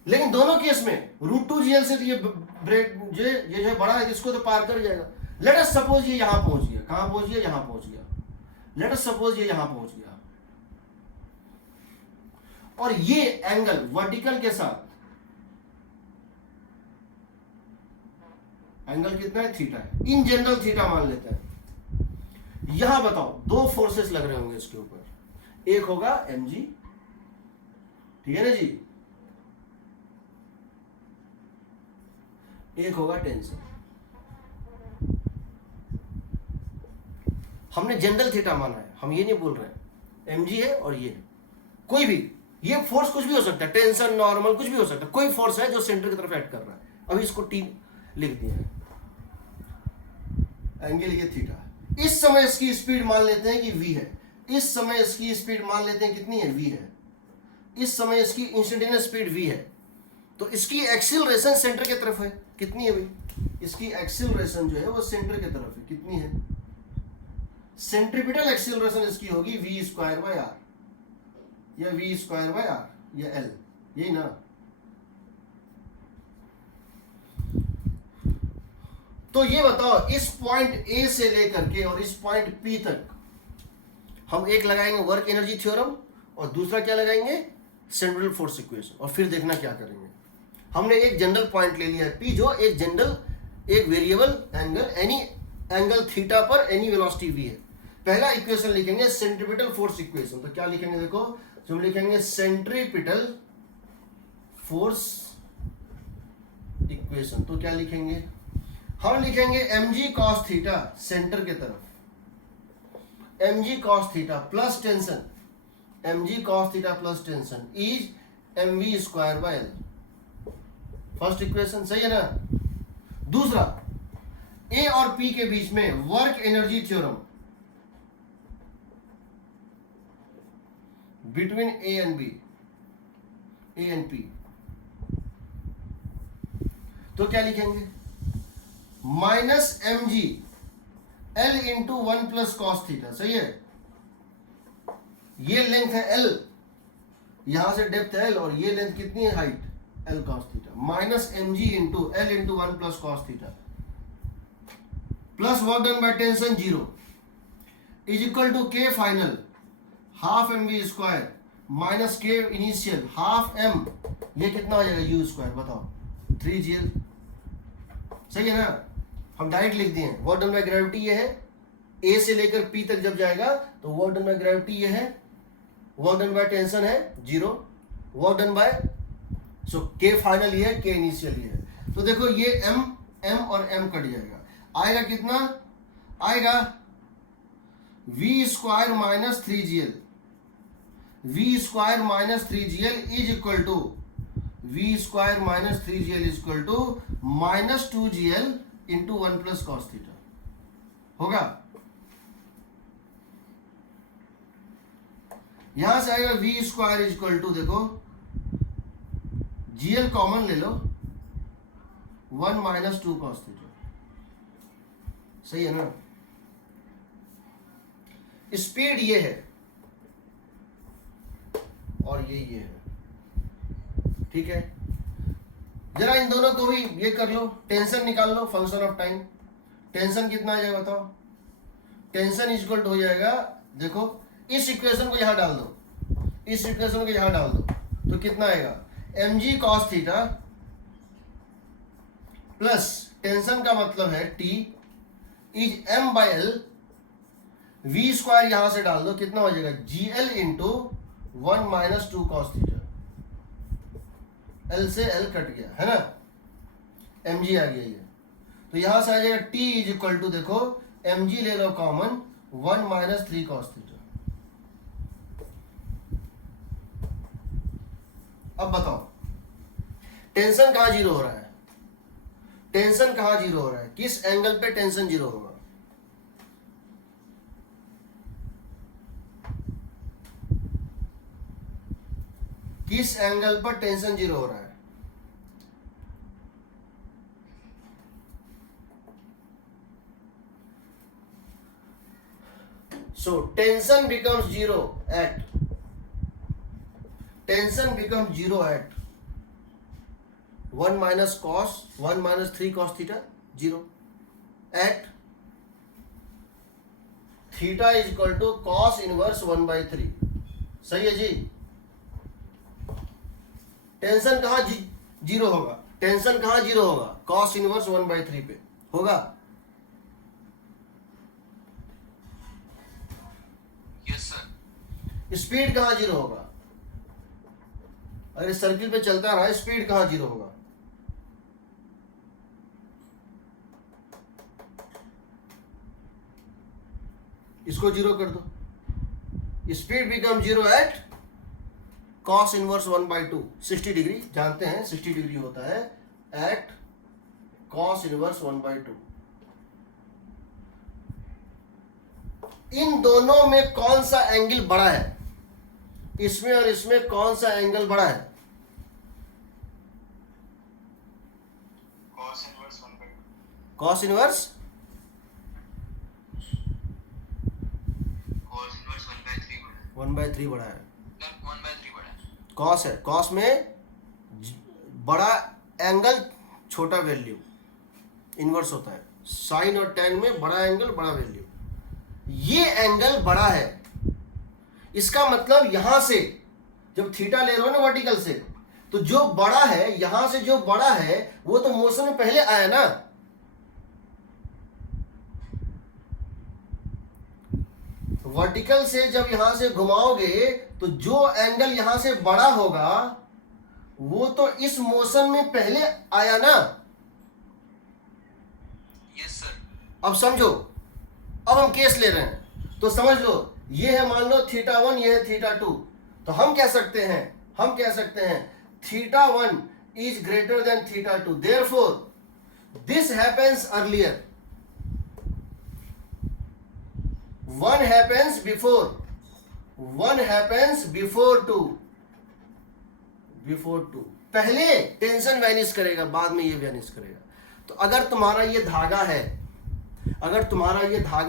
लेकिन दोनों केस में √2gl से तो ये जो है बड़ा है, इसको तो पार कर जाएगा। लेट अस सपोज ये यहां पहुंच गया, कहां पहुंच गया, यहां पहुंच गया। लेट अस सपोज ये यहां पहुंच गया, और ये एंगल वर्टिकल के साथ एंगल कितना है, थीटा है, इन जनरल थीटा मान लेते हैं। यहां बताओ, दो फोर्सेस लग रहे होंगे इसके ऊपर, एक होगा mg, ठीक है ना जी, एक होगा टेंशन। हमने जनरल थीटा माना है, हम ये नहीं बोल रहे mg है और ये कोई भी, ये फोर्स कुछ भी हो सकता है, टेंशन, नॉर्मल, कुछ भी हो सकता है, कोई फोर्स है जो सेंटर की तरफ एक्ट कर रहा है। अभी इसको टी लिख दिया है, एंगल ये थीटा है। इस समय इसकी स्पीड मान लेते हैं कि v है, इस समय इसकी स्पीड मान लेते हैं कितनी है, v है। इस समय इसकी इंस्टेंटेनियस स्पीड v है, तो इसकी एक्सीलरेशन सेंटर की तरफ है, कितनी है भाई, इसकी एक्सीलरेशन जो है वो सेंटर की तरफ है, कितनी है, सेंट्रीपिटल एक्सीलरेशन इसकी होगी v²/r, या v²/r, या l, यही ना। तो ये बताओ, इस पॉइंट A से लेकर के और इस पॉइंट P तक हम एक लगाएंगे वर्क एनर्जी थ्योरम और दूसरा क्या लगाएंगे, सेंट्रल फोर्स इक्वेशन, और फिर देखना क्या करेंगे। हमने एक जनरल पॉइंट ले लिया है P, जो एक जनरल, एक variable angle, any angle theta पर एनी वेलोसिटी v है। पहला इक्वेशन लिखेंगे सेंट्रीपिटल फोर्स इक्वेशन, तो क्या लिखेंगे, देखो, जो हम लिखेंगे सेंट्रीपिटल फोर्स इक्वेशन, तो क्या लिखेंगे, हम लिखेंगे mg cos थीटा सेंटर के तरफ, mg cos theta plus tension, mg cos theta plus tension is mv square by L. First equation सही है ना। दूसरा, ए और पी के बीच में work energy theorem between A and B, A and P, तो क्या लिखेंगे, minus M G L into 1 plus cos theta. सही है, ये लेंथ है एल, यहां से डेप्थ है एल, और ये लेंथ कितनी है, height L cos theta, minus M G into L into 1 plus cos theta plus work done by tension 0 is equal to K final half m v square minus K initial half m, ये कितना हो जाएगा you square, बताओ 3gl। सही है ना, हम direct लिख दिए। वर्क डन बाय ग्रेविटी ये है, ए से लेकर पी तक जब जाएगा तो वर्क डन बाय ग्रेविटी ये है, वर्क डन बाय टेंशन है 0, वर्क डन बाय, सो के फाइनल ये है, के इनिशियल ये है। तो देखो ये एम और एम कट जाएगा, आएगा कितना, आएगा V square minus 3gl, V square minus 3gl is equal to V square minus 3gl is equal to minus 2gl into 1 plus cos theta होगा। यहां से आएगा V square is equal to, देखो gl common ले लो, 1 minus 2 cos theta. सही है ना। स्पीड ये है और ये है, ठीक है। जरा इन दोनों को भी ये कर लो, टेंशन निकाल लो, फंक्शन ऑफ टाइम। टेंशन कितना आ जाएगा बताओ, टेंशन इज इक्वल टू हो जाएगा, देखो इस इक्वेशन को यहां डाल दो, इस इक्वेशन को यहां डाल दो, तो कितना आएगा mg cos theta plus tension का मतलब है t is m by l, V square यहां से डाल दो, कितना हो जाएगा gl into 1 minus 2 cos theta, L से L कट गया है ना, mg आ गया ये, तो यहां से आ जाएगा t इज इक्वल टू, देखो mg ले लो कॉमन, 1 माइनस 3 कॉस थीटा। अब बताओ टेंशन कहां जीरो हो रहा है, टेंशन कहां जीरो हो रहा है, किस एंगल पे टेंशन जीरो होगा, किस एंगल पर टेंशन जीरो हो रहा है, so tension becomes zero at, tension becomes zero at 1 minus cos 1 minus 3 cos theta 0 at theta is equal to cos inverse 1/3। सही है जी। टेंशन कहां जीरो होगा, टेंशन कहां जीरो होगा, कॉस इनवर्स 1/3 पे होगा। Yes sir. स्पीड कहां जीरो होगा, अगर सर्किल पे चलता रहा स्पीड कहां जीरो होगा, इसको जीरो कर दो, speed become zero at cos inverse 1/2, 60 degree जानते हैं 60 डिग्री होता है एट कॉस इनवर्स 1/2। इन दोनों में कौन सा एंगल बड़ा है, इसमें और इसमें कौन सा एंगल बड़ा है, cos inverse 1/2, cos inverse cos inverse 1/3 बड़ा है, 1/3 बड़ा है, 1/3 बड़ा है, कॉस है, कॉस में बड़ा एंगल छोटा वैल्यू इनवर्स होता है, साइन और टेन में बड़ा एंगल बड़ा वैल्यू, ये एंगल बड़ा है, इसका मतलब यहां से जब थीटा ले रहे हो ना वर्टिकल से, तो जो बड़ा है यहां से जो बड़ा है वो तो मोशन में पहले आया ना, वर्टिकल से जब यहां से घुमाओगे तो जो एंगल यहां से बड़ा होगा वो तो इस मोशन में पहले आया ना, यस सर। अब समझो, अब हम केस ले रहे हैं तो समझ लो, ये है मान लो θ1, ये है θ2, तो हम कह सकते हैं θ1 is greater than θ2, therefore this happens earlier, one happens before two, पहले टेंशन वैनिश करेगा, बाद में ये वैनिश करेगा। तो अगर तुम्हारा ये धागा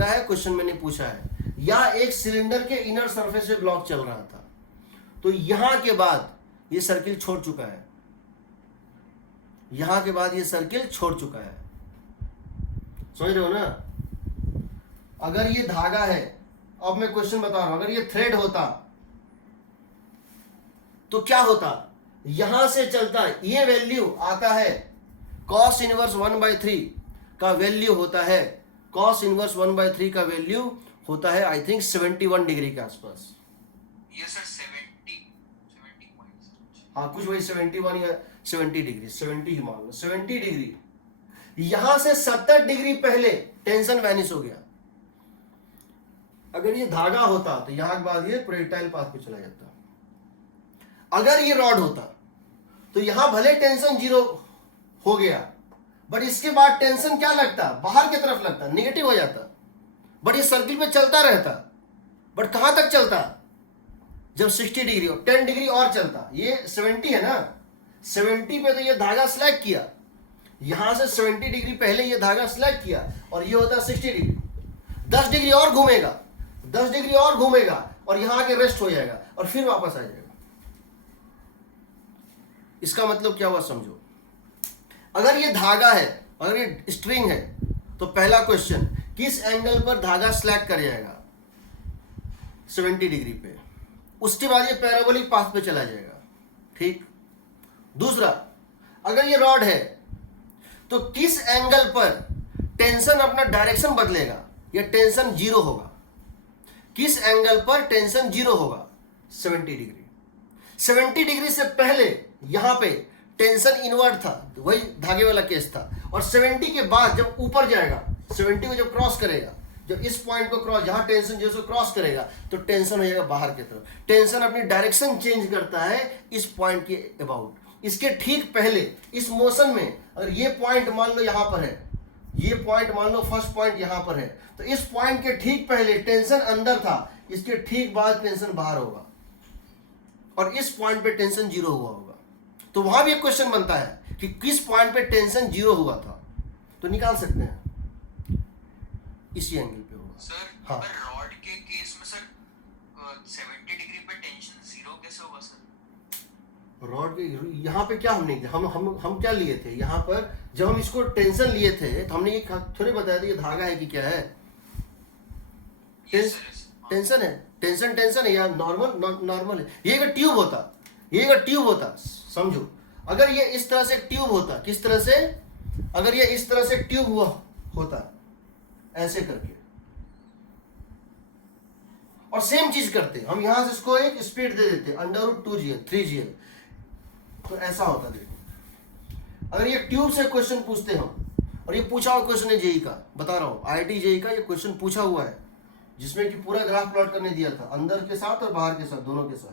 है, क्वेश्चन मैंने पूछा है, या एक सिलेंडर के इनर सरफेस पे ब्लॉक चल रहा था, तो यहां के बाद ये सर्किल छोड़ चुका है, समझ रहे हो ना? अगर ये धागा है, अब मैं क्वेश्चन बता रहा हूं, अगर ये थ्रेड होता तो क्या होता, यहां से चलता, ये वैल्यू आता है cos इनवर्स 1/3 का वैल्यू होता है, cos इनवर्स 1/3 का वैल्यू होता है आई थिंक 71 डिग्री के आसपास। Yes sir, 70 point. हाँ, कुछ वही 71 या 70 डिग्री, 70 ही मान लो, 70 डिग्री। यहां से 70 डिग्री पहले टेंशन वैनिश हो गया। अगर ये धागा होता तो यहां के बाद ये प्रोजेक्टाइल पाथ पे चला जाता। अगर ये रॉड होता तो यहां भले टेंशन 0 हो गया, बट इसके बाद टेंशन क्या लगता, बाहर की तरफ लगता, नेगेटिव हो जाता, बट ये सर्किल पे चलता रहता। बट कहां तक चलता, जब 60 डिग्री और 10 डिग्री और चलता। ये 70 है ना, 70 पे तो ये धागा स्लैग किया, यहां से 70 डिग्री पहले ये धागा स्लैग किया, और ये होता 60 डिग्री। 10 डिग्री और घूमेगा, 10 डिग्री और घूमेगा, और यहां आके रेस्ट हो जाएगा, और फिर वापस आ जाएगा। इसका मतलब क्या हुआ समझो, अगर ये धागा है, अगर ये स्ट्रिंग है, तो पहला क्वेश्चन, किस एंगल पर धागा स्लैग कर जाएगा, 70 डिग्री पे। उसके बाद ये पैराबोलिक पाथ पे चला जाएगा, ठीक। दूसरा, अगर ये रॉड है तो किस एंगल पर टेंशन अपना डायरेक्शन बदलेगा, या टेंशन 0 होगा, किस एंगल पर टेंशन 0 होगा, 70 डिग्री। 70 डिग्री से पहले यहां पे टेंशन इनवर्ट था, वही धागे वाला केस था, और 70 के बाद जब ऊपर जाएगा, 70 को जब क्रॉस करेगा, जब इस पॉइंट को क्रॉस, जहां टेंशन जैसे क्रॉस करेगा, तो टेंशन हो जाएगा बाहर की तरफ। टेंशन अपनी डायरेक्शन चेंज करता है इस पॉइंट के अबाउट। इसके ठीक पहले इस मोशन में, अगर ये पॉइंट मान लो यहां पर है, ये पॉइंट मान लो फर्स्ट पॉइंट यहां पर है, तो इस पॉइंट के ठीक पहले टेंशन अंदर था, इसके ठीक बाद टेंशन बाहर होगा, और इस पॉइंट पे टेंशन 0 हुआ होगा। तो वहां भी एक क्वेश्चन बनता है कि किस पॉइंट पे टेंशन 0 हुआ था, तो निकाल सकते हैं, इसी एंगल पे होगा सर। हाँ, पर रॉड के केस में सर 70 डिग्री पे टेंशन 0 कैसे होगा सर? रॉड के यहाँ पे क्या हमने हम क्या लिए थे, यहाँ पर जब हम इसको टेंशन लिए थे तो हमने ये थोड़े बताया था ये धागा है कि क्या है, टेंशन है, टेंशन है या नॉर्मल है। ये एक ट्यूब होता, समझो, अगर ये इस तरह से ट्यूब होता, किस तरह से, अगर ये इस तरह से ट्यूब हुआ होता ऐसे करके, और सेम चीज करते हम, यहां से इसको एक स्पीड दे देते √2gl 3gl, तो ऐसा होता। देखो, अगर ये ट्यूब से क्वेश्चन पूछते हम, और ये पूछा हुआ क्वेश्चन है जेई का, बता रहा हूं IIT जेई का ये क्वेश्चन पूछा हुआ है, जिसमें कि पूरा ग्राफ प्लॉट करने दिया था, अंदर के साथ और बाहर के साथ, दोनों के साथ।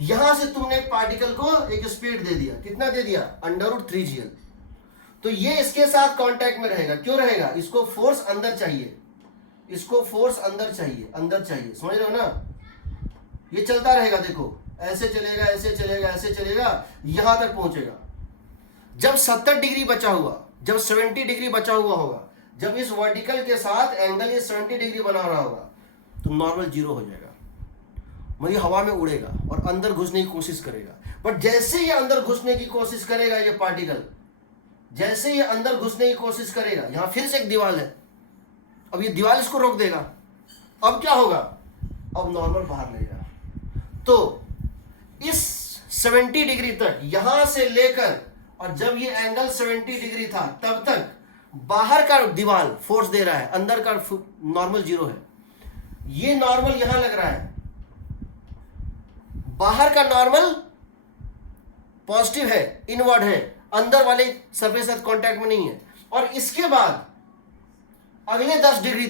यहां से तुमने एक पार्टिकल को एक स्पीड दे दिया, कितना दे दिया, √3gl, तो ये इसके साथ कांटेक्ट में रहेगा। क्यों रहेगा, इसको फोर्स अंदर चाहिए, अंदर चाहिए, समझ रहे हो ना। ये चलता रहेगा, देखो ऐसे चलेगा, ऐसे चलेगा, ऐसे चलेगा, यहां तक पहुंचेगा। जब 70 डिग्री बचा हुआ, जब 70 डिग्री बचा हुआ होगा, जब इस वर्टिकल के साथ एंगल ये 70 डिग्री बना रहा होगा, तो नॉर्मल 0 हो जाएगा, मतलब हवा में उड़ेगा और अंदर घुसने की कोशिश करेगा। बट जैसे ये अंदर घुसने की कोशिश करेगा, ये पार्टिकल जैसे ये अंदर घुसने की कोशिश करेगा, यहां फिर से एक दीवार है, अब ये दीवार इसको रोक देगा, अब क्या होगा, अब नॉर्मल बाहर ले जाएगा। तो इस 70 डिग्री तक यहां से लेकर, और जब ये एंगल 70 डिग्री था तब तक बाहर का दीवार फोर्स दे रहा है, अंदर का नॉर्मल 0 है। ये नॉर्मल यहां लग रहा है, बाहर का नॉर्मल पॉजिटिव है, इनवर्ड है, अंदर वाले सरफेस के साथ कांटेक्ट में नहीं है। और इसके बाद अगले 10 डिग्री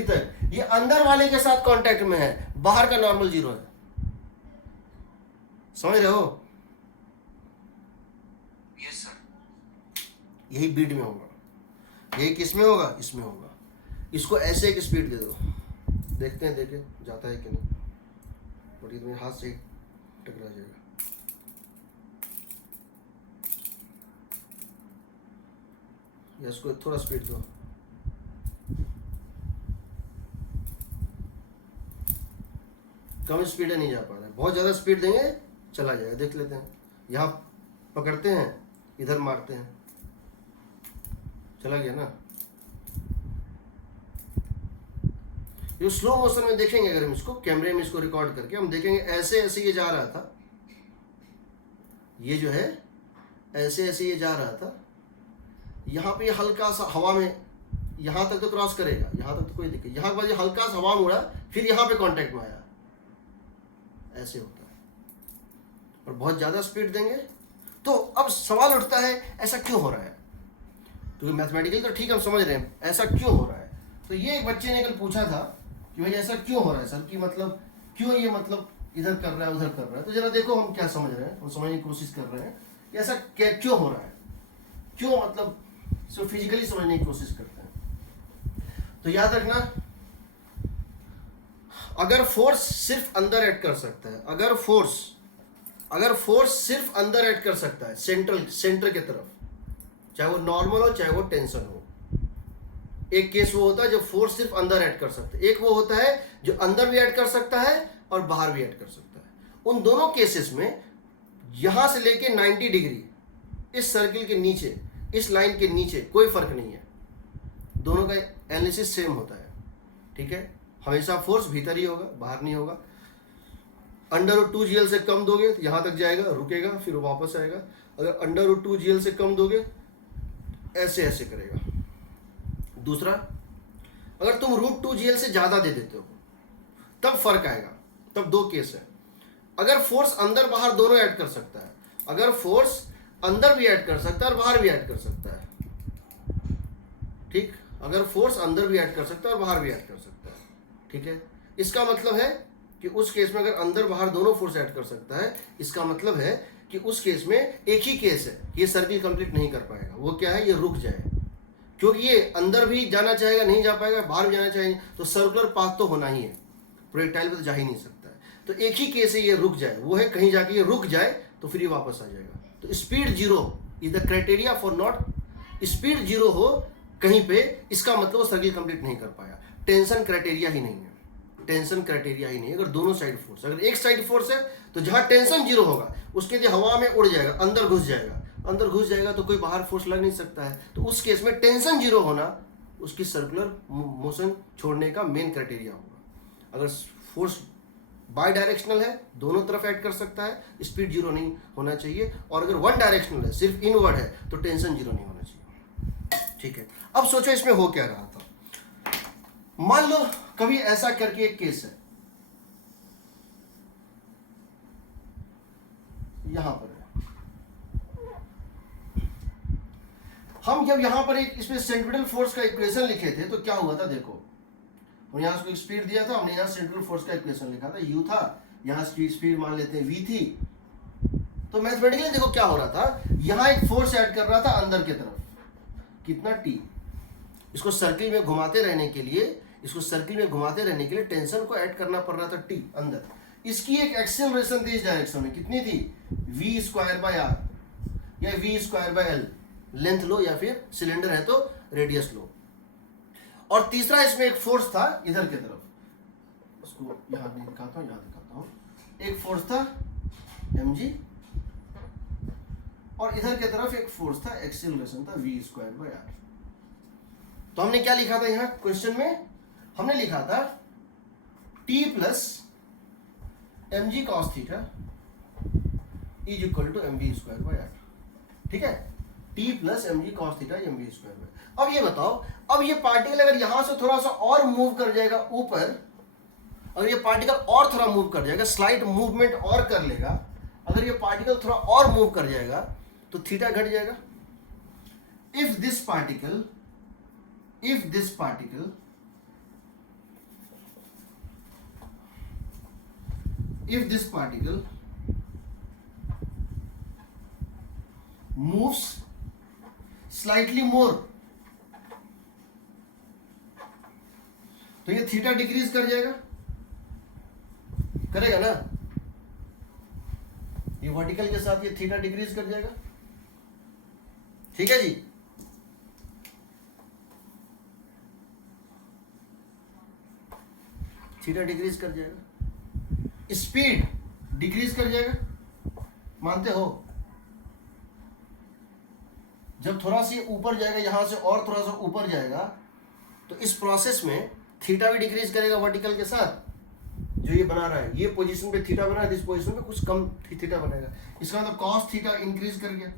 तक ये अंदर वाले के साथ कांटेक्ट में है, बाहर का नॉर्मल 0 है। समझ रहे हो? Yes sir. यही बीट में होगा, यही किस में होगा? इसमें होगा। इसको ऐसे एक स्पीड दे दो, देखते हैं देखे जाता है कि नहीं, बट ये मेरे हाथ से टकरा जाएगा। या इसको थोड़ा स्पीड दो, कम स्पीड है, नहीं जा पा रहा है। बहुत ज़्यादा स्पीड देंगे चला जाएगा। देख लेते हैं, यहाँ पकड़ते हैं, इधर मारते हैं, चला गया ना। ये स्लो मोशन में देखेंगे, अगर हम इसको कैमरे में इसको रिकॉर्ड करके हम देखेंगे, ऐसे ऐसे ये जा रहा था, ये जो है ऐसे ऐसे ये जा रहा था। यहाँ पे हल्का सा हवा में यहाँ तक तो क्रॉस करेगा, यहाँ तक तो कोई दिक्कत, यहाँ के बाद ये हल्का सा हवा में उड़ा, फिर यहाँ पे कांटेक्ट में आया, ऐसे होता है। और बहुत ज़्यादा स्पीड देंगे तो अब सवाल उठता है ऐसा क्यों हो रहा है? क्योंकि मैथमेटिकल तो ठीक हम समझ रहे हैं, ऐसा क्यों हो रहा है। तो ये एक बच्चे ने कल पूछा था कि भाई ऐसा क्यों हो रहा है सर, कि मतलब क्यों ये मतलब इधर कर रहा है उधर कर रहा है। तो जरा देखो हम क्या समझ रहे हैं, हम समझने की कोशिश कर रहे हैं कि ऐसा क्या क्यों हो रहा है, क्यों मतलब सिर्फ फिजिकली समझने की कोशिश करते हैं। तो याद रखना, अगर फोर्स सिर्फ अंदर ऐड कर सकता है, अगर फोर्स सिर्फ अंदर ऐड कर सकता है सेंटर के तरफ, चाहे वो नॉर्मल हो चाहे वो टेंशन हो। एक केस वो होता है जब फोर्स सिर्फ अंदर ऐड कर सकता है, एक वो होता है जो अंदर भी ऐड कर सकता है और बाहर भी ऐड कर सकता है। उन दोनों केसेस में यहां से लेके 90 डिग्री इस सर्किल के नीचे, इस लाइन के नीचे कोई फर्क नहीं है, दोनों का एनालिसिस सेम होता है। ठीक है, हमेशा फोर्स भीतर ही होगा, बाहर नहीं होगा। √2GL से कम दोगे तो यहाँ तक जाएगा, रुकेगा, फिर वापस आएगा। अगर √2GL से कम दोगे ऐसे ऐसे करेगा। दूसरा, अगर तुम √2GL से ज़्यादा दे देते हो तब फर्क आएगा। तब दो केस है, अगर फोर्स अंदर बाहर दोनों ऐड कर सकता है, अगर फोर्स अंदर भी ऐड कर सकता है और बाहर भी ऐड कर सकता है। ठीक, अगर फोर्स अंदर भी ऐड कर सकता है और बाहर भी ऐड कर सकता है। ठीक है, इसका मतलब है कि उस केस में अगर अंदर बाहर दोनों फोर्स ऐड कर सकता है, इसका मतलब है कि उस केस में एक ही केस है, ये सर्किल कंप्लीट नहीं कर पाएगा। वो क्या है, ये रुक जाए, क्योंकि ये अंदर भी जाना चाहेगा नहीं जा पाएगा, बाहर भी जाना चाहेगा, तो सर्कुलर पाथ तो होना ही है, प्रोजेक्टाइल पे तो जा ही नहीं सकता है। तो एक ही केस है ये रुक जाए, वो है कहीं जाके ये रुक जाए तो फिर ये वापस आ जाएगा। तो speed 0 is the criteria for not, speed 0 हो कहीं पे, इसका मतलब वो सर्किल कंप्लीट नहीं कर पाया। टेंशन क्राइटेरिया ही नहीं है, टेंशन क्राइटेरिया ही नहीं है। अगर दोनों साइड फोर्स, अगर एक साइड फोर्स है तो जहां टेंशन 0 होगा उसके लिए हवा में उड़ जाएगा, अंदर घुस जाएगा, अंदर घुस जाएगा तो कोई बाहर फोर्स लग नहीं सकता है। तो उस केस में टेंशन 0 होना उसकी सर्कुलर मोशन छोड़ने का मेन क्राइटेरिया होगा। अगर फोर्स बाई डायरेक्शनल है, दोनों तरफ ऐड कर सकता है, स्पीड 0 नहीं होना चाहिए। और अगर वन डायरेक्शनल है, सिर्फ इनवर्ड है, तो टेंशन 0 नहीं होना चाहिए। ठीक है, अब सोचो इसमें हो क्या रहा था। मान लो कभी ऐसा करके एक केस है, यहां पर है, हम जब यहां पर एक इसमें सेंट्रिपेटल फोर्स का इक्वेशन लिखे थे तो क्या हुआ था, देखो और यहां उसको स्पीड दिया था, हमने यहां सेंट्रिपेटल फोर्स का इक्वेशन लिखा था, U था, यहां स्पीड मान लेते हैं V थी। तो मैथमेटिकली देखो क्या हो रहा था, यहां एक फोर्स ऐड कर रहा था अंदर की तरफ, कितना T। इसको सर्किल में घुमाते रहने के लिए, टेंशन को ऐड करना पड़ रहा था T अंदर। इसकी एक एक्सेलरेशन थी इस डायरेक्शन में, कितनी थी, v²/r या v²/l, लेंथ लो या फिर सिलेंडर है तो रेडियस लो। और तीसरा इसमें एक फोर्स था इधर की तरफ, उसको यहां नहीं दिखाता हूं, यहां दिखाता हूं। एक फोर्स था mg और इधर की तरफ एक फोर्स था, एक्सेलरेशन था v²/r। तो हमने क्या लिखा था यहां क्वेश्चन में, हमने लिखा था T plus mg cos theta is equal to mv²/r। ठीक है, T plus mg cos theta mv²/r। अब ये बताओ, अब ये पार्टिकल अगर यहां से थोड़ा सा और मूव कर जाएगा ऊपर, अगर ये पार्टिकल और थोड़ा मूव कर जाएगा, स्लाइट मूवमेंट और कर लेगा, अगर ये पार्टिकल थोड़ा और मूव कर जाएगा तो थीटा घट जाएगा. If this particle moves slightly more, तो ये थीटा डिक्रीज कर जाएगा, करेगा ना. ये वर्टिकल के साथ ये थीटा डिक्रीज कर जाएगा. ठीक है जी. थीटा डिक्रीज कर जाएगा, स्पीड डिक्रीज कर जाएगा. मानते हो? जब थोड़ा सी ऊपर जाएगा, यहां से और थोड़ा सा ऊपर जाएगा, तो इस प्रोसेस में थीटा भी डिक्रीज करेगा वर्टिकल के साथ. जो ये बना रहा है, ये पोजीशन पे थीटा बना है, इस पोजीशन पे कुछ कम थीटा बनेगा. इसका मतलब कॉस थीटा इंक्रीज कर गया.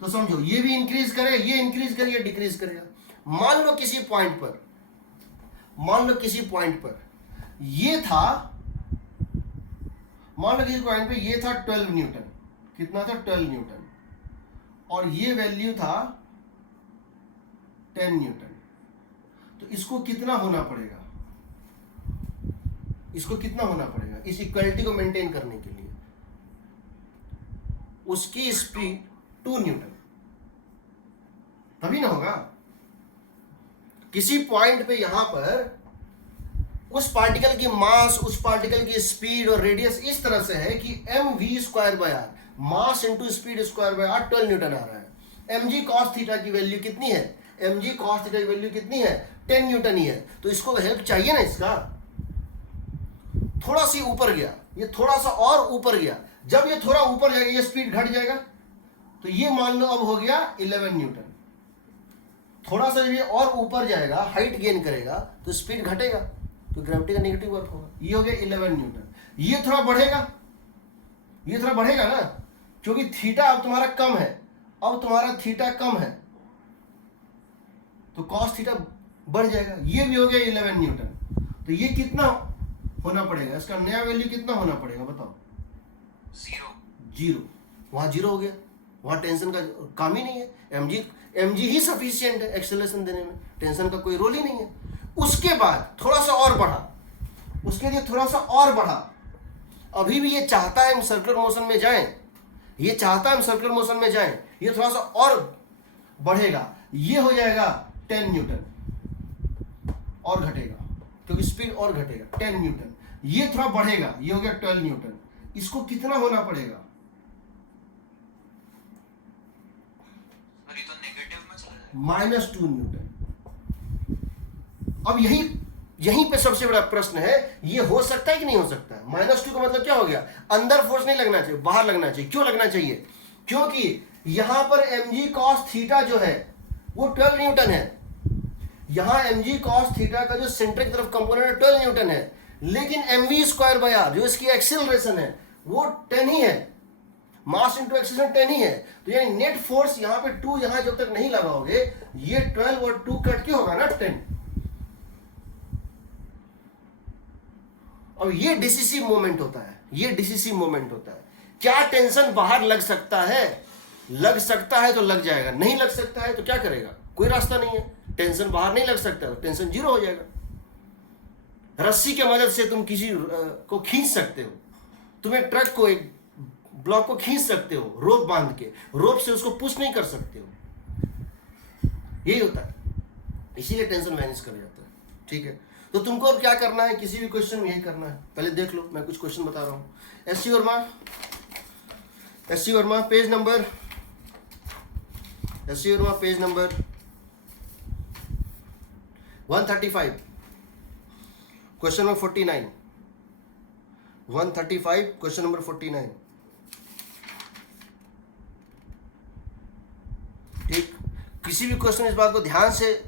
तो समझो, ये भी इंक्रीज करे, ये इंक्रीज करे, ये डिक्रीज करेगा. मान लो किसी पॉइंट पर ये था, मान लो किसी पॉइंट पे ये था 12 न्यूटन. कितना था? 12 न्यूटन. और ये वैल्यू था 10 न्यूटन. तो इसको कितना होना पड़ेगा? इस इक्वलिटी को मेंटेन करने के लिए उसकी स्पीड 2 न्यूटन, तभी ना होगा. किसी पॉइंट पे यहां पर उस पार्टिकल की मास, उस पार्टिकल की स्पीड और रेडियस इस तरह से है कि mv²/r, mass into speed square by r 12 newton आ रहा है. mg cos थीटा की वैल्यू कितनी है? 10 न्यूटन ही है. तो इसको हेल्प चाहिए ना. इसका थोड़ा सी ऊपर गया, ये थोड़ा सा और ऊपर गया. जब ये थोड़ा ऊपर जाएगा, ये स्पीड घट जाएगा. तो ये मान लो अब हो गया 11 न्यूटन. थोड़ा सा जब ये और ऊपर जाएगा, हाइट गेन करेगा, तो स्पीड घटेगा, तो ग्रेविटी का नेगेटिव वर्क होगा. ये हो गया 11 न्यूटन. ये थोड़ा बढ़ेगा ना, क्योंकि थीटा अब तुम्हारा कम है. तो कॉस थीटा बढ़ जाएगा. ये भी हो गया 11 न्यूटन. तो ये कितना होना पड़ेगा? इसका नया वैल्यू कितना होना पड़ेगा? बताओ. 0. वहां 0 हो गया. वहां टेंशन का काम ही नहीं है. mg ही सफिशिएंट है एक्सेलरेशन देने में. टेंशन का कोई रोल ही नहीं है. उसके बाद थोड़ा सा और बढ़ा, उसके लिए थोड़ा सा और बढ़ा. अभी भी ये चाहता है हम सर्कुलर मोशन में जाएं. ये थोड़ा सा और बढ़ेगा. ये हो जाएगा 10 न्यूटन और घटेगा, क्योंकि स्पीड और घटेगा. 10 न्यूटन. ये थोड़ा बढ़ेगा, ये हो गया 12 न्यूटन. इसको कितना होना पड़ेगा? तो नेगेटिव में चला जाएगा. -2 न्यूटन. अब यहीं पे सबसे बड़ा प्रश्न है, ये हो सकता है कि नहीं हो सकता है? -2 का मतलब क्या हो गया? अंदर फोर्स नहीं लगना चाहिए, बाहर लगना चाहिए. क्यों लगना चाहिए? क्योंकि यहां पर mg cos थीटा जो है वो 12 न्यूटन है. यहां mg cos थीटा का जो सेंट्रिक तरफ कंपोनेंट है 12 न्यूटन है, लेकिन mv²/r जो इसकी एक्सेलरेशन है वो 10 ही है. मास इंटू एक्सेलरेशन 10 ही है. तो यानी नेट फोर्स यहां पे 2, यहां जब तक नहीं लगाओगे, ये 12 और 2 कट के होगा ना 10. और ये डिसिसिव मोमेंट होता है. क्या टेंशन बाहर लग सकता है? लग सकता है तो लग जाएगा, नहीं लग सकता है तो क्या करेगा? कोई रास्ता नहीं है. टेंशन बाहर नहीं लग सकता है, टेंशन 0 हो जाएगा. रस्सी के मदद से तुम किसी को खींच सकते हो. तुम एक ट्रक को, एक ब्लॉक को खींच सकते हो रोप बांध के. रोप से उसको पुश नहीं कर सकते हो. यही होता है. इसीलिए टेंशन मैनेज कर जाता है. ठीक है. तो तुमको अब क्या करना है? किसी भी क्वेश्चन में यही करना है. पहले देख लो, मैं कुछ क्वेश्चन बता रहा हूँ. S C Verma page number 135, question number 49. 135 question number 49. ठीक. किसी भी क्वेश्चन इस बात को ध्यान से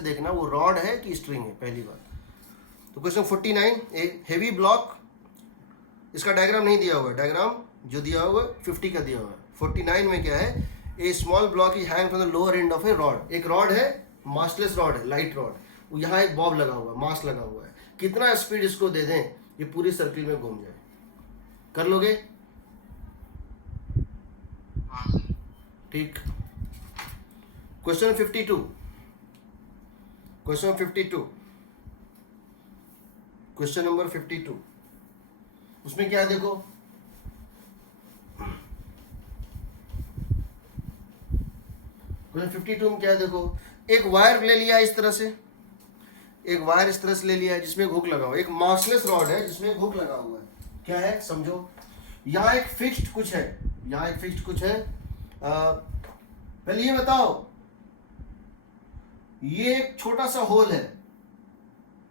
देखना, वो रॉड है कि स्ट्रिंग है, पहली बात. तो क्वेश्चन 49, एक हेवी ब्लॉक, इसका डायग्राम नहीं दिया हुआ है. डायग्राम जो दिया हुआ है 50 का दिया हुआ है. 49 में क्या है? A small block is hang from the lower end of a rod. एक रॉड है, मासलेस रॉड है, लाइट रॉड. यहाँ एक बॉब लगा हुआ है, मास लगा हुआ है. कितना स्पीड इसको दे दें ये पूरी सर्किल में घूम जाए? कर लोगे? हाँ सर। ठीक। क्वेश्चन 52, क्वेश्चन 52, क्वेश्चन नंबर 52, उसमें क्या है देखो। क्वेश्चन 52 में क्या है देखो, एक वायर ले लिया इस तरह से, एक वायर इस तरह से ले लिया है जिसमें एक हुक लगा हुआ है, एक मासलेस रॉड है जिसमें एक हुक लगा हुआ है। क्या है समझो, यहाँ एक फिक्स्ड कुछ है, यहाँ एक फिक्स्ड कुछ है। पहले ये बताओ, ये एक छोटा सा होल है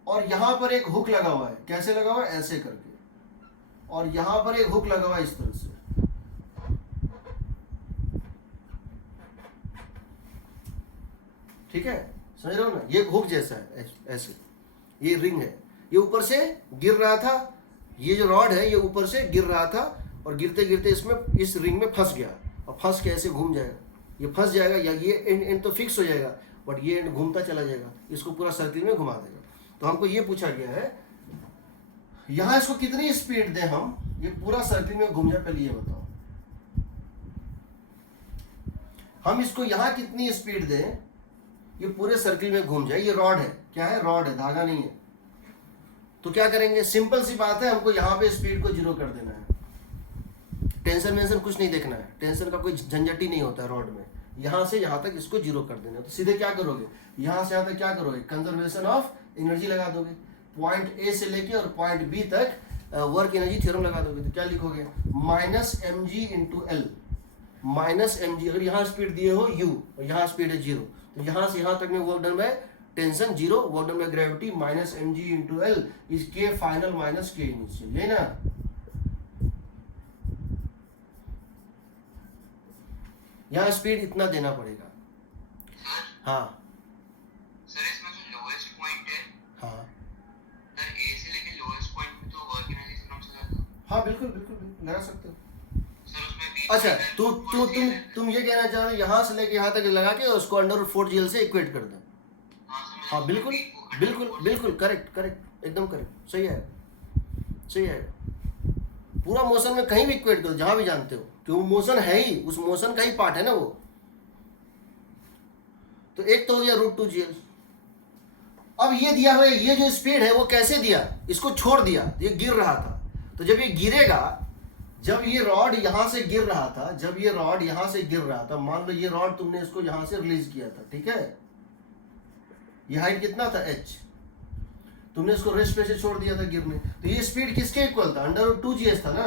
और यहां पर एक हुक लगा हुआ है। कैसे लगा हुआ है? ऐसे करके, और यहां पर एक हुक लगा हुआ है इस तरह से। ठीक है, समझ रहे हो ना? ये हुक जैसा है ऐसे, ये रिंग है, ये ऊपर से गिर रहा था, ये जो रॉड है ये ऊपर से गिर रहा था और गिरते गिरते इसमें इस रिंग में फंस गया और फंस के ऐसे घूम जाएगा, ये फंस जाएगा, या ये एंड तो फिक्स हो जाएगा बट ये एंड घूमता चला जाएगा, इसको पूरा सर्किल में घुमा देगा। तो हमको ये पूछा गया है यहां इसको कितनी स्पीड दें हम, ये पूरा सर्किल में घूम जाए। पहले ये बताओ, हम इसको यहां कितनी स्पीड दें ये पूरे सर्किल में घूम जाए। ये रॉड है, क्या है? रॉड है, धागा नहीं है। तो क्या करेंगे? सिंपल सी बात है, हमको यहाँ पे स्पीड को जीरो कर देना है। टेंशन वेंशन कुछ नहीं देखना है, टेंशन का कोई झंझट ही नहीं होता है रॉड में। यहाँ से यहाँ तक इसको जीरो कर देना है। तो सीधे क्या करोगे, यहाँ से यहाँ तक क्या करोगे? कंजर्वेशन ऑफ एनर्जी लगा दोगे। पॉइंट ए से लेके और पॉइंट बी तक वर्क एनर्जी थ्योरम लगा दोगे। तो क्या लिखोगे? Minus M G into L, minus M G. अगर यहाँ स्पीड दिए हो यू और यहाँ स्पीड है जीरो, तो यहाँ से यहाँ तक में work done by tension zero, work done by gravity minus M G into L is K final minus K initial, ये ना। यहाँ स्पीड इतना देना पड़ेगा। हाँ सर इसमें जो लोएस्ट पॉइंट है, हाँ सर ए से लेके लोएस्ट पॉइंट में तो वर्क एनर्जी थ्योरम से लगा। हाँ बिल्कुल बिल्कुल बिल्कुल लगा सकते हो। सर उसमें बीच अच्छा, में तुम ये कहना चाह रहे हो यहाँ से लेके यहाँ तक लगा के उसको अंडर 4GL से इक्वेट कर दो। हाँ बिल्कुल बिल्कुल बिल्कुल करेक्ट करेक्ट, एकदम करेक्ट, सही है सही है। पूरा मोशन में कहीं भी इक्वेट करो, जहां भी जानते हो कि वो मोशन है ही, उस मोशन का ही पार्ट है ना वो। तो एक तो हो गया √2GL। अब ये दिया हुआ है, ये जो स्पीड है वो कैसे दिया? इसको छोड़ दिया, ये गिर रहा था। तो जब ये गिरेगा, जब ये रॉड यहां से गिर रहा था, जब ये रॉड यहां से गिर रहा था, मान लो ये रॉड तुमने इसको यहां से रिलीज किया था, ठीक है? ये हाइट कितना था? h। तुमने इसको रेस्ट पे से छोड़ दिया था गिरने, तो ये स्पीड किसके इक्वल था? √2GS था ना।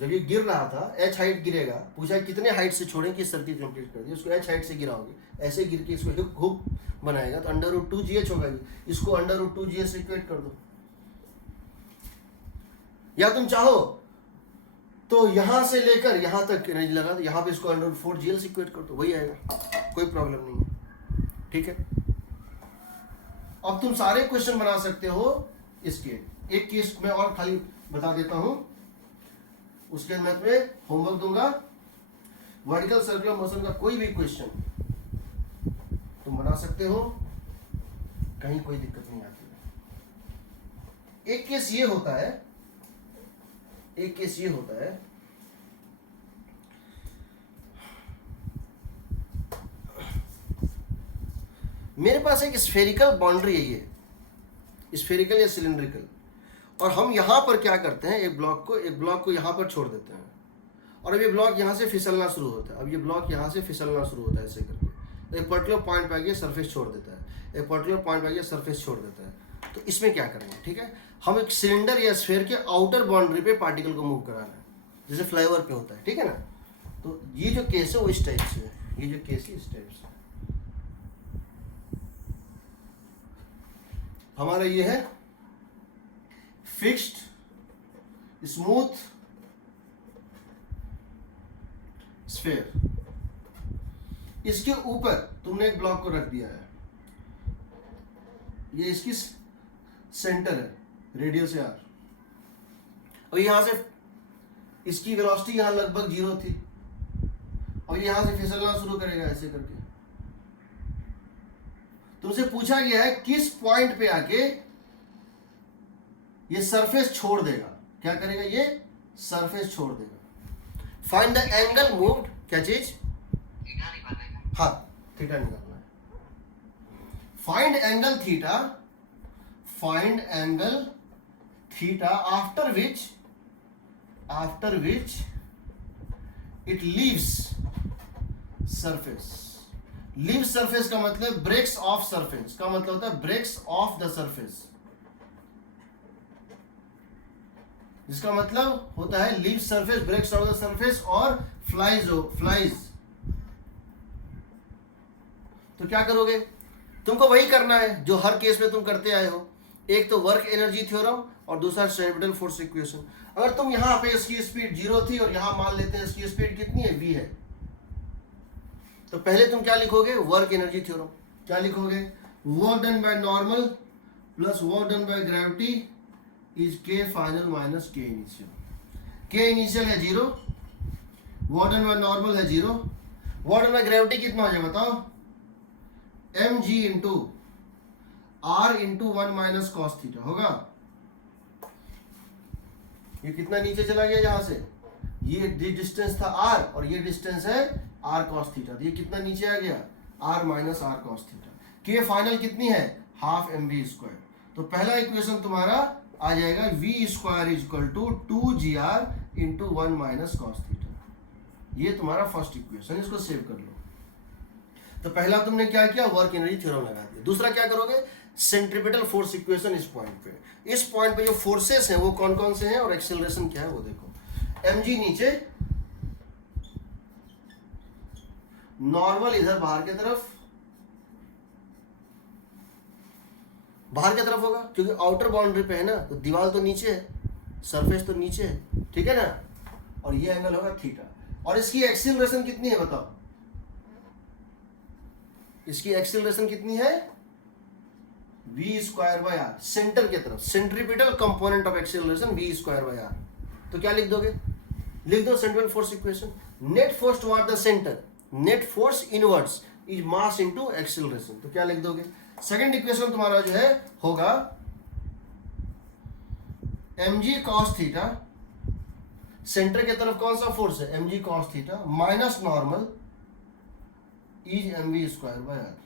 जब ये गिर रहा था, h हाइट गिरेगा, पूछा कितने हाइट से छोड़ें कि सर्किल कंप्लीट कर दिया, उसको h हाइट से गिराओगे, ऐसे गिर के इसको हुक बनाएगा तो √2GH होगा। इसको √2GS से इक्वेट कर दो। या तुम चाहो तो यहां से लेकर यहां तक एनर्जी लगा दो, यहां पे इसको √4GL से इक्वेट कर दो, वही आएगा, कोई प्रॉब्लम नहीं है। ठीक है, अब तुम सारे क्वेश्चन बना सकते हो इसके। एक केस मैं और खाली बता देता हूं, उसके अंदर में होमवर्क दूंगा। वर्टिकल सर्कुलर मोशन का कोई भी क्वेश्चन तुम बना सकते हो, कहीं कोई दिक्कत नहीं आती। एक केस ये होता है, एक केस ये होता है, मेरे पास एक स्फेरिकल बाउंड्री है, ये स्फेरिकल या सिलिंड्रिकल, और हम यहां पर क्या करते हैं, एक ब्लॉक को यहां पर छोड़ देते हैं, और अब ये ब्लॉक यहां से फिसलना शुरू होता है। अब ये ब्लॉक यहां से फिसलना शुरू होता है ऐसे करके, एक पर्टिकुलर पॉइंट पे आके सरफेस छोड़ देता है, एक पर्टिकुलर पॉइंट पे आके सरफेस छोड़ देता है। तो इसमें क्या करेंगे? ठीक है, हम एक सिलेंडर या स्फेयर के आउटर बाउंड्री पे पार्टिकल को मूव कराना है, जैसे फ्लाईओवर पे होता है, ठीक है ना। तो ये जो केस है वो इस टाइप से है, ये जो केस है इस टाइप से। हमारा ये है फिक्स्ड स्मूथ स्फेयर, इसके ऊपर तुमने एक ब्लॉक को रख दिया है, ये इसकी सेंटर है, रेडियस है आर, और यहां से इसकी वेलोसिटी यहां लगभग 0 थी, और यहां से फिसलना शुरू करेगा ऐसे करके। तुमसे पूछा गया है किस पॉइंट पे आके ये सरफेस छोड़ देगा। क्या करेगा? ये सरफेस छोड़ देगा। फाइंड द एंगल मूव्ड, क्या चीज? थीटा निकालना है। हाँ, थीटा निकालना है। Find angle theta, find angle theta after which it leaves surface. Leave surface का मतलब ब्रेक्स ऑफ सरफेस का मतलब होता है ब्रेक्स ऑफ द सरफेस, जिसका मतलब होता है leave surface, breaks off the surface और फ्लाइज। तो क्या करोगे? तुमको वही करना है जो हर केस में तुम करते आए हो। एक तो वर्क एनर्जी थ्योरम और दूसरा सेंट्रिपेटल फोर्स इक्वेशन। अगर तुम यहां पे इसकी स्पीड 0 थी और यहां मान लेते हैं इसकी स्पीड कितनी है? v है, तो पहले तुम क्या लिखोगे? Work energy theorem. क्या लिखोगे? Work done by normal plus work done by gravity is K final minus K initial. के इनिशियल है 0, वर्क डन बाय नॉर्मल है 0, वर्क डन बाय ग्रेविटी कितना हो जाएगा बताओ? mg into r into 1 minus cos theta होगा। ये कितना नीचे चला गया यहां से? ये डिस्टेंस था r और ये डिस्टेंस है r cos थीटा, तो ये कितना नीचे आ गया? r minus r cos theta. K final कितनी है? Half mv square. तो पहला इक्वेशन तुम्हारा आ जाएगा v square is equal to 2gr into 1 minus cos theta. ये तुम्हारा फर्स्ट इक्वेशन, इसको सेव कर लो। तो पहला तुमने क्या किया? वर्क एनर्जी थ्योरम लगा दिया। दूसरा क्या करोगे? Centripetal force equation. इस पॉइंट पे जो फोर्सेस हैं वो कौन कौन से हैं और एक्सेलरेशन क्या है वो देखो। mg नीचे, नॉर्मल इधर बाहर की तरफ होगा क्योंकि आउटर बाउंड्री पे है ना, तो दीवार तो नीचे है, सरफेस तो नीचे है, ठीक है ना। और ये एंगल होगा थीटा। और इसकी एक्सीलरेशन कितनी है बताओ? इसकी एक्सीलरेशन कितनी है? v square by R, centre की तरफ, centripetal component of acceleration v square by R. तो क्या लिख दोगे? लिख दो centripetal force equation. Net force toward the centre, net force inwards is mass into acceleration. तो क्या लिख दोगे? सेकंड इक्वेशन तुम्हारा जो है होगा mg cos थीटा, सेंटर के तरफ कौन सा फोर्स है? mg cos theta minus normal is mv square by R.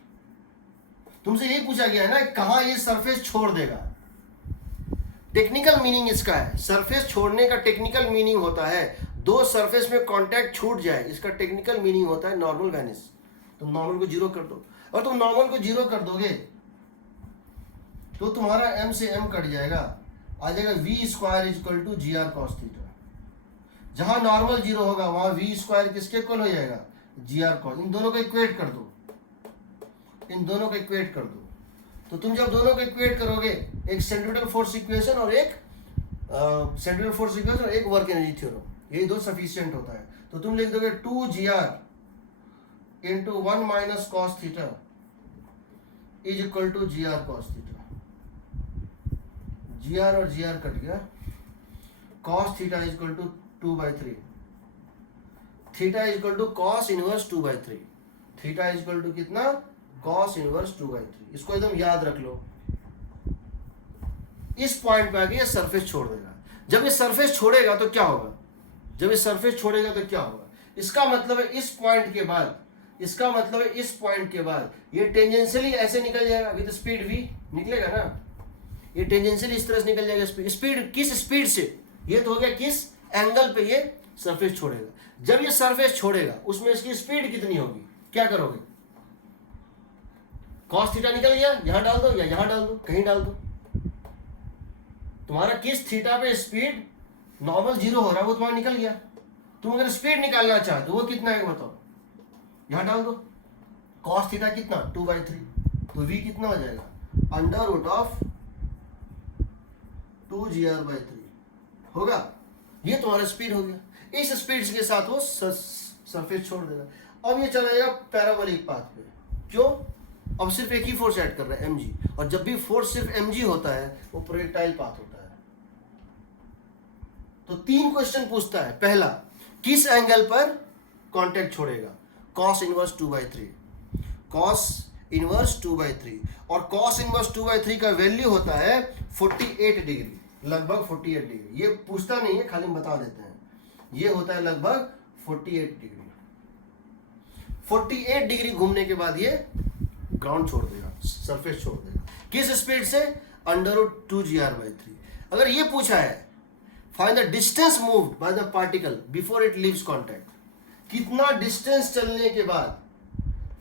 तुमसे यही पूछा गया है ना कहां ये सरफेस छोड़ देगा। टेक्निकल मीनिंग इसका है, सरफेस छोड़ने का टेक्निकल मीनिंग होता है दो सरफेस में कांटेक्ट छूट जाए, इसका टेक्निकल मीनिंग होता है नॉर्मल वैनिश। तुम नॉर्मल को 0 कर दो, और तुम नॉर्मल को 0 कर दोगे तो तुम्हारा m से m कट जाएगा, आ जाएगा v square is equal to ji are cos theta. जहां नॉर्मल 0 होगा वहां v स्क्वायर किसके इक्वल हो जाएगा? जी आर कॉस। इन दोनों को इक्वेट कर दो, इन दोनों को इक्वेट कर दो। तो तुम जब दोनों को इक्वेट करोगे, एक सेंट्रिपेटल फोर्स इक्वेशन और एक सेंट्रिपेटल फोर्स इक्वेशन और एक वर्क एनर्जी थ्योरम, यही दो सफिशिएंट होता है। तो तुम लिख दोगे 2gr into 1 minus cos theta is equal to ji are cos theta. G r और जी आर कट गया, cos theta is equal to 2/3, theta is equal to cos inverse 2/3। Theta is equal to कितना? Cos inverse 2/3। इसको एकदम याद रख लो। इस point पे आके ये सरफेस छोड़ देगा। जब ये सरफेस छोड़ेगा तो क्या होगा? जब ये सरफेस छोड़ेगा तो क्या होगा? इसका मतलब है इस पॉइंट के बाद, इसका मतलब है इस पॉइंट के बाद ये टेंजेंशियली ऐसे निकल जाएगा विद स्पीड v, निकलेगा ना। ये टेंजेंशियली इस तरह से निकल जाएगा। स्पीड किस स्पीड से? ये तो हो गया किस एंगल पे ये सरफेस छोड़ेगा। जब ये सरफेस छोड़ेगा उसमें इसकी स्पीड कितनी होगी? क्या करोगे? कॉस थीटा निकल गया, यहां डाल दो या यहां डाल दो, कहीं डाल दो। तुम्हारा किस थीटा पे स्पीड नॉर्मल 0 हो रहा है वो तुम्हारा निकल गया। तुम अगर स्पीड निकालना चाहते हो वो कितना है बताओ? यहां डाल दो। कॉस थीटा कितना? 2/3। तो v कितना हो जाएगा? अंडर रूट ऑफ 2gr/3 होगा। ये तुम्हारा स्पीड हो गया। इस स्पीड के साथ वो सरफेस छोड़ देगा। अब ये चला जाएगा पैराबोलिक पाथ पे। क्यों? अब सिर्फ एक ही फोर्स ऐड कर रहा है mg, और जब भी फोर्स सिर्फ mg होता है वो प्रोजेक्टाइल पाथ होता है। तो 3 क्वेश्चन पूछता है। पहला, किस एंगल पर कांटेक्ट छोड़ेगा? cos इनवर्स 2/3, cos इनवर्स 2/3, और cos इनवर्स 2/3 का वैल्यू होता है 48 डिग्री। लगभग 48 डिग्री। ये पूछता नहीं है, खाली हम बता देते हैं, ये होता है लगभग 48 डिग्री। 48 डिग्री घूमने के बाद ये ग्राउंड छोड़ देगा, सरफेस छोड़ देगा। किस स्पीड से? √2gr/3। अगर ये पूछा है find the distance moved by the particle before it leaves contact, कितना डिस्टेंस चलने के बाद,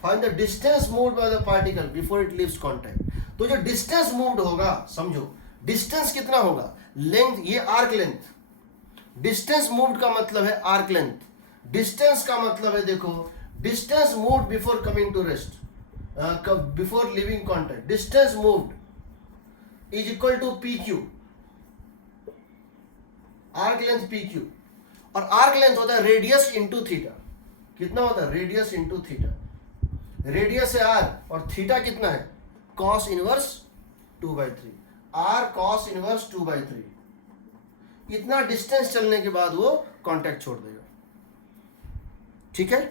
find the distance moved by the particle before it leaves contact. तो जो डिस्टेंस मूव्ड होगा, समझो डिस्टेंस कितना होगा, लेंथ, ये आर्क लेंथ। डिस्टेंस मूव्ड का मतलब है आर्क लेंथ, डिस्टेंस का मतलब है, देखो, distance moved before coming to rest, before leaving contact, distance moved is equal to PQ, arc length PQ। और आर्क लेंथ होता है रेडियस इंटू थीटा। कितना होता है? Radius into theta. रेडियस है r और थीटा कितना है? cos inverse 2/3, r cos inverse 2/3। इतना डिस्टेंस चलने के बाद वो कांटेक्ट छोड़ देगा। ठीक है।